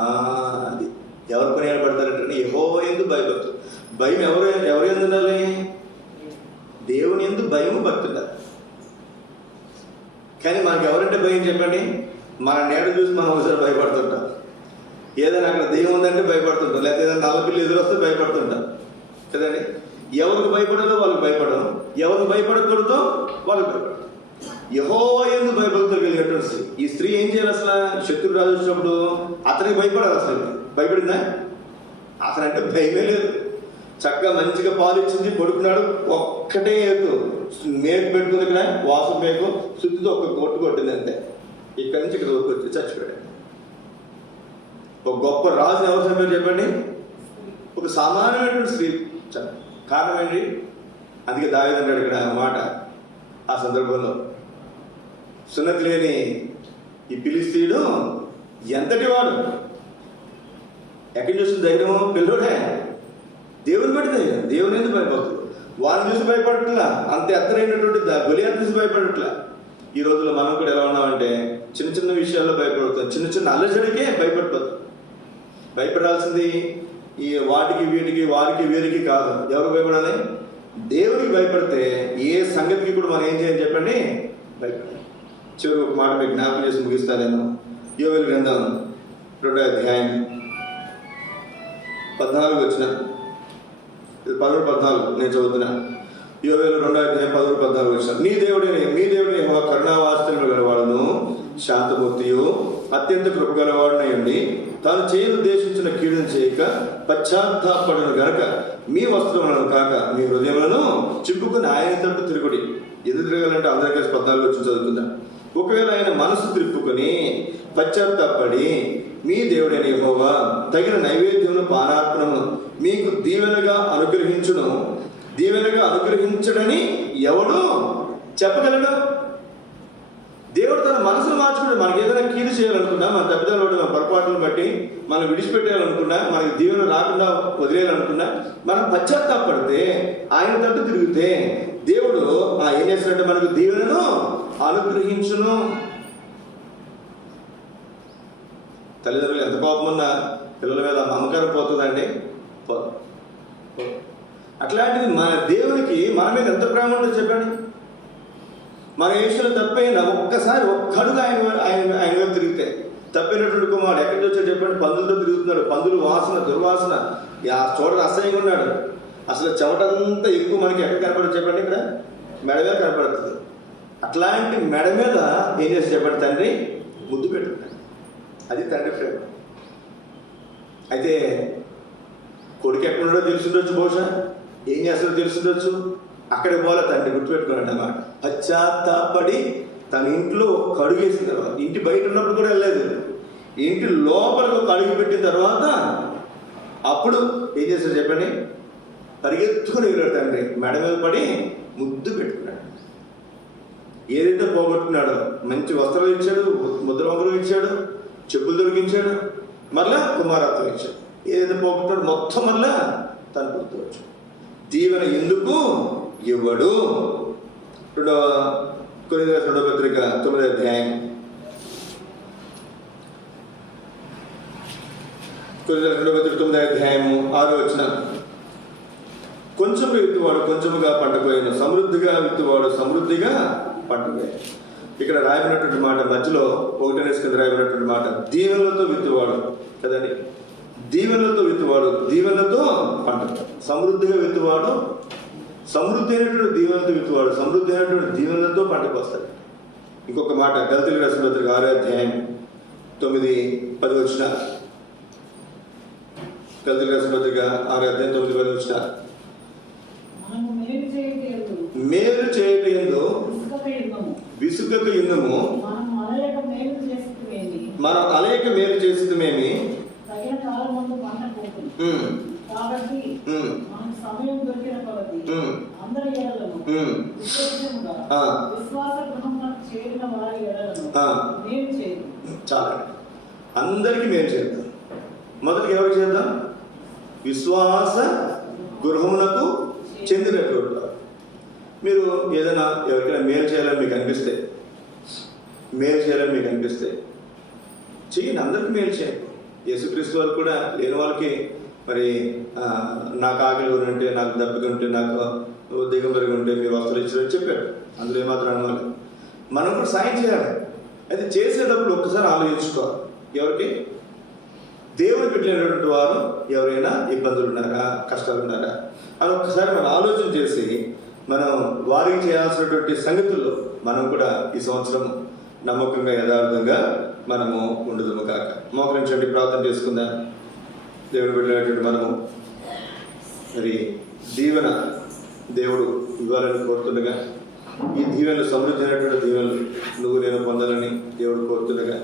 అది ఎవరు కొనియాడబడతారంటే యెహోవా యందు భయభక్తులు. భయం ఎవరు ఎందు ఉండాలి? దేవుని యందు భయము భక్తి ఉండాలి. కానీ మనకి ఎవరంటే భయం చెప్పండి? మన నేడు చూసి మనం ఒకసారి భయపడుతుంటాం. ఏదైనా అక్కడ దెయ్యం ఉందంటే భయపడుతుంటాం, లేకపోతే ఏదైనా నల్లపిల్లి ఎదురొస్తే భయపడుతుంటాం కదండి. ఎవరికి భయపడదో వాళ్ళకి భయపడను, ఎవరికి భయపడకూడదో వాళ్ళకి భయపడదు. యెహోవా యందు భయభక్తులు కలిగినటువంటి స్త్రీ. ఈ స్త్రీ ఏం చేయాలి? అసలు శత్రువు రాజు వచ్చినప్పుడు అతనికి భయపడాలి. అసలు భయపడిందా? అతనంటే భయమే లేదు. చక్కగా మంచిగా పాలు ఇచ్చింది, పడుకున్నాడు. ఒక్కటే ఏకు మేకు పెట్టుకుని ఇక్కడ వాసం మేకు శుద్ధితో ఒక కొట్టు కొట్టింది అంతే. ఇక్కడి నుంచి ఇక్కడ వచ్చి చచ్చిపోయాడు. ఒక గొప్ప రాజుని ఎవరు చంపారు చెప్పండి? ఒక సామాన్యమైనటువంటి స్త్రీ. కారణం ఏంటి? అందుకే దావీదు అంటాడు ఇక్కడ మాట ఆ సందర్భంలో, సున్నతి లేని ఈ ఫిలిష్తీయుడు ఎంతటి వాడు, ఎక్కడి చూసిన ధైర్యము పిల్లోడే. దేవుని బట్టి ధైర్యం, దేవుని ఎందుకు భయపడుతుంది. వారిని చూసి భయపడట్లా, అంత ఎత్తరైనటువంటి గొలియాతు చూసి భయపడట్లా. ఈ రోజుల్లో మనం కూడా ఎలా ఉన్నామంటే చిన్న చిన్న విషయాల్లో భయపడుతాం, చిన్న చిన్న అల్లజడికే భయపడిపోతాం. భయపడాల్సింది ఈ వాటికి వీటికి వారికి వీరికి కాదు. ఎవరికి భయపడాలి? దేవుడికి భయపడితే ఏ సంగతికి కూడా మనం ఏం చేయాలి చెప్పండి? భయపడాలి. చివరి ఒక మాట మీకు జ్ఞాపకం చేసి ముగిస్తాను నేను. యోవేలు గ్రంథం 2వ అధ్యాయం 14 వచ్చిన 13-14 నేను చదువుతున్నా. యోవేలు 2:13-14 వచ్చిన. మీ దేవుడిని యెహోవా కరుణావాత్సల్యములు గలవాడును, శాంతమూర్తియు, అత్యంత కృపగలవాడునై ఉండి తాను ఉద్దేశించిన కీడును చేయక పశ్చాత్తాపడును గనక మీ వస్త్రములను కాక మీ హృదయములను చింపుకుని ఆయన తట్టు తిరుగుడి. ఎందుకు తిరగాలంటే అందరి కలిసి 14 వచ్చి చదువుకుందాం. ఒకవేళ ఆయన మనసు త్రిప్పుకొని పశ్చాత్తాపడి మీ దేవుడైన యెహోవా తగిన నైవేద్యమును పానార్పణము మీకు దీవెనగా అనుగ్రహించడని ఎవడు చెప్పగలడు? దేవుడు తన మనసును మార్చుకుంటే మనకి ఏదైనా కీడు చేయాలనుకున్నా, మన తప్పిదాలు బట్టి, మన పొరపాట్లను బట్టి మనం విడిచిపెట్టేయాలనుకున్నా, మనకి దీవెన రాకుండా వదిలేయాలనుకున్నా, మనం పశ్చాత్తాపడితే ఆయన తట్టు తిరిగితే దేవుడు ఏం చేస్తాడంటే మనకు దీవెనను అనుగ్రహించును. తల్లిదండ్రులు ఎంత కోపం ఉన్నా పిల్లల మీద మమకారం పోతుందండి. అట్లాంటిది మన దేవునికి మన మీద ఎంత ప్రేమ ఉంటుందో చెప్పండి. మన విషయంలో తప్పైనా ఒక్కసారి ఒక్కడుగా ఆయన తిరిగితే, తప్పినటువంటి కుమారుడు ఎక్కడి నుంచి వచ్చాడు చెప్పండి? పందులతో తిరుగుతున్నాడు. పందులు వాసన, దుర్వాసన, చూడని అసహ్యంగా ఉన్నాడు. అసలు చెమటంతా ఎక్కువ మనకి ఎక్కడ కనపడదు చెప్పండి? ఇక్కడ మెడ మీద కనపడుతుంది. అట్లాంటి మెడ మీద ఏం చేసి చెప్పండి? తండ్రి ముద్దు పెట్టుకుంటాడు. అది తండ్రి ప్రేమ. అయితే కొడుకు ఎక్కడున్నాడో తెలిసిండొచ్చు, బహుశా ఏం చేస్తాడో తెలిసిండొచ్చు. అక్కడికి పోలే తండ్రి, గుర్తుపెట్టుకున్నాడు అన్నమాట. పశ్చాత్తాపడి తన ఇంట్లో ఒక అడుగు వేసిన తర్వాత, ఇంటి బయట ఉన్నప్పుడు కూడా వెళ్ళలేదు, ఇంటి లోపలికి ఒక అడుగు పెట్టిన తర్వాత అప్పుడు ఏం చేస్తాడు చెప్పండి? పరిగెత్తుకుని వెళ్ళాడు తండ్రి, మెడ మీద పడి ముద్దు పెట్టుకున్నాడు. ఏదైతే పోగొట్టుకున్నాడో మంచి వస్త్రాలు ఇచ్చాడు, ముద్ర వంగరం ఇచ్చాడు, చెప్పులు దొరికించాడు, మళ్ళా కుమారత్వం ఇచ్చాడు. ఏదైతే పోగొట్టున్నాడో మొత్తం మళ్ళా తను గుర్తువచ్చు. దీవెన ఎందుకు ఇవ్వడు? 2 కొరింథీయుల పత్రిక 9వ అధ్యాయం. కొరింథీయుల పత్రిక 9వ అధ్యాయము 6వ వచనం. కొంచెము విత్తువాడు కొంచెముగా పంట కోయను, సమృద్ధిగా విత్తువాడు సమృద్ధిగా పంట కోయను. ఇక్కడ రాయబడినటువంటి మాట మధ్యలో 1 కింద రాయబడినటువంటి మాట దీవెనలతో విత్తువాడు కదండి. దీవెనలతో విత్తువాడు దీవెనలతో పంట, సమృద్ధిగా విత్తువాడు సమృద్ధి అయినటువంటి దీవెనలతో విత్తువాడు సమృద్ధి అయినటువంటి దీవెనలతో పంటకు వస్తాడు. ఇంకొక మాట గలతీయులకు రాసిన పత్రిక 6వ అధ్యాయం 9-10 వచనాలు. గలతీయులకు రాసిన పత్రిక 6వ అధ్యాయం 9-10 వచనాలు. మేలు చేయటందు విసుగక యున్నము, మనం అనేక మేలు చేసిమేమి, కాబట్టి సమయం దొరికిన కొలది అందరి ఎడలను విశ్వాస గృహమునకు చేరిన వారి ఎడలను మేలు చేద్దాం. చాలా అందరికీ మేలు చేద్దాం. మొదటికి ఎవరికి చేద్దాం? విశ్వాస గృహమునకు చెందినటువంటి. మీరు ఏదైనా ఎవరికైనా మేలు చేయాలని మీకు అనిపిస్తే చెయ్యండి. అందరికీ మేలు చేయండి. యేసుక్రీస్తు వారు కూడా లేని వాళ్ళకి మరి నాకు ఆకలి ఉంటే, నాకు దప్పిక ఉంటే, నాకు దిగంబరిగా ఉంటే మీరు వస్త్రాలు ఇచ్చారని చెప్పాడు. అందులో ఏమాత్రం అనుమానం. మనం కూడా సాయం చేయాలి. అయితే చేసేటప్పుడు ఒక్కసారి ఆలోచించుకోవాలి. ఎవరికి? దేవుడు పెట్టినటువంటి వారు ఎవరైనా ఇబ్బందులు ఉన్నారా, కష్టాలు ఉన్నారా అని ఒక్కసారి మనం ఆలోచన చేసి మనం వారికి చేయాల్సినటువంటి సంగతుల్లో మనం కూడా ఈ సంవత్సరం నమ్మకంగా యథార్థంగా మనము ఉండదుము కాక. మోకరించండి, ప్రార్థన చేసుకుందాం. దేవుడు పెట్టినటువంటి మనము మరి దీవెన దేవుడు ఇవ్వాలని కోరుతుండగా, ఈ దీవెనలు సమృద్ధి అయినటువంటి దీవెనలు నువ్వు నేను పొందాలని దేవుడు కోరుతుండగా,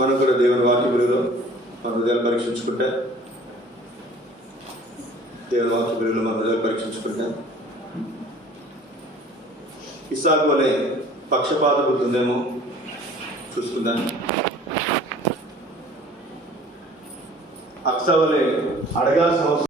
మనం కూడా దేవుని వాక్య విలువలో మన హృదయాలు పరీక్షించుకుంటా ఇస్సాకు వలె పక్షపాత బుద్ధి ఉందేమో చూసుకుందాం. అక్సా వలె అడగాల్సిన అవసరం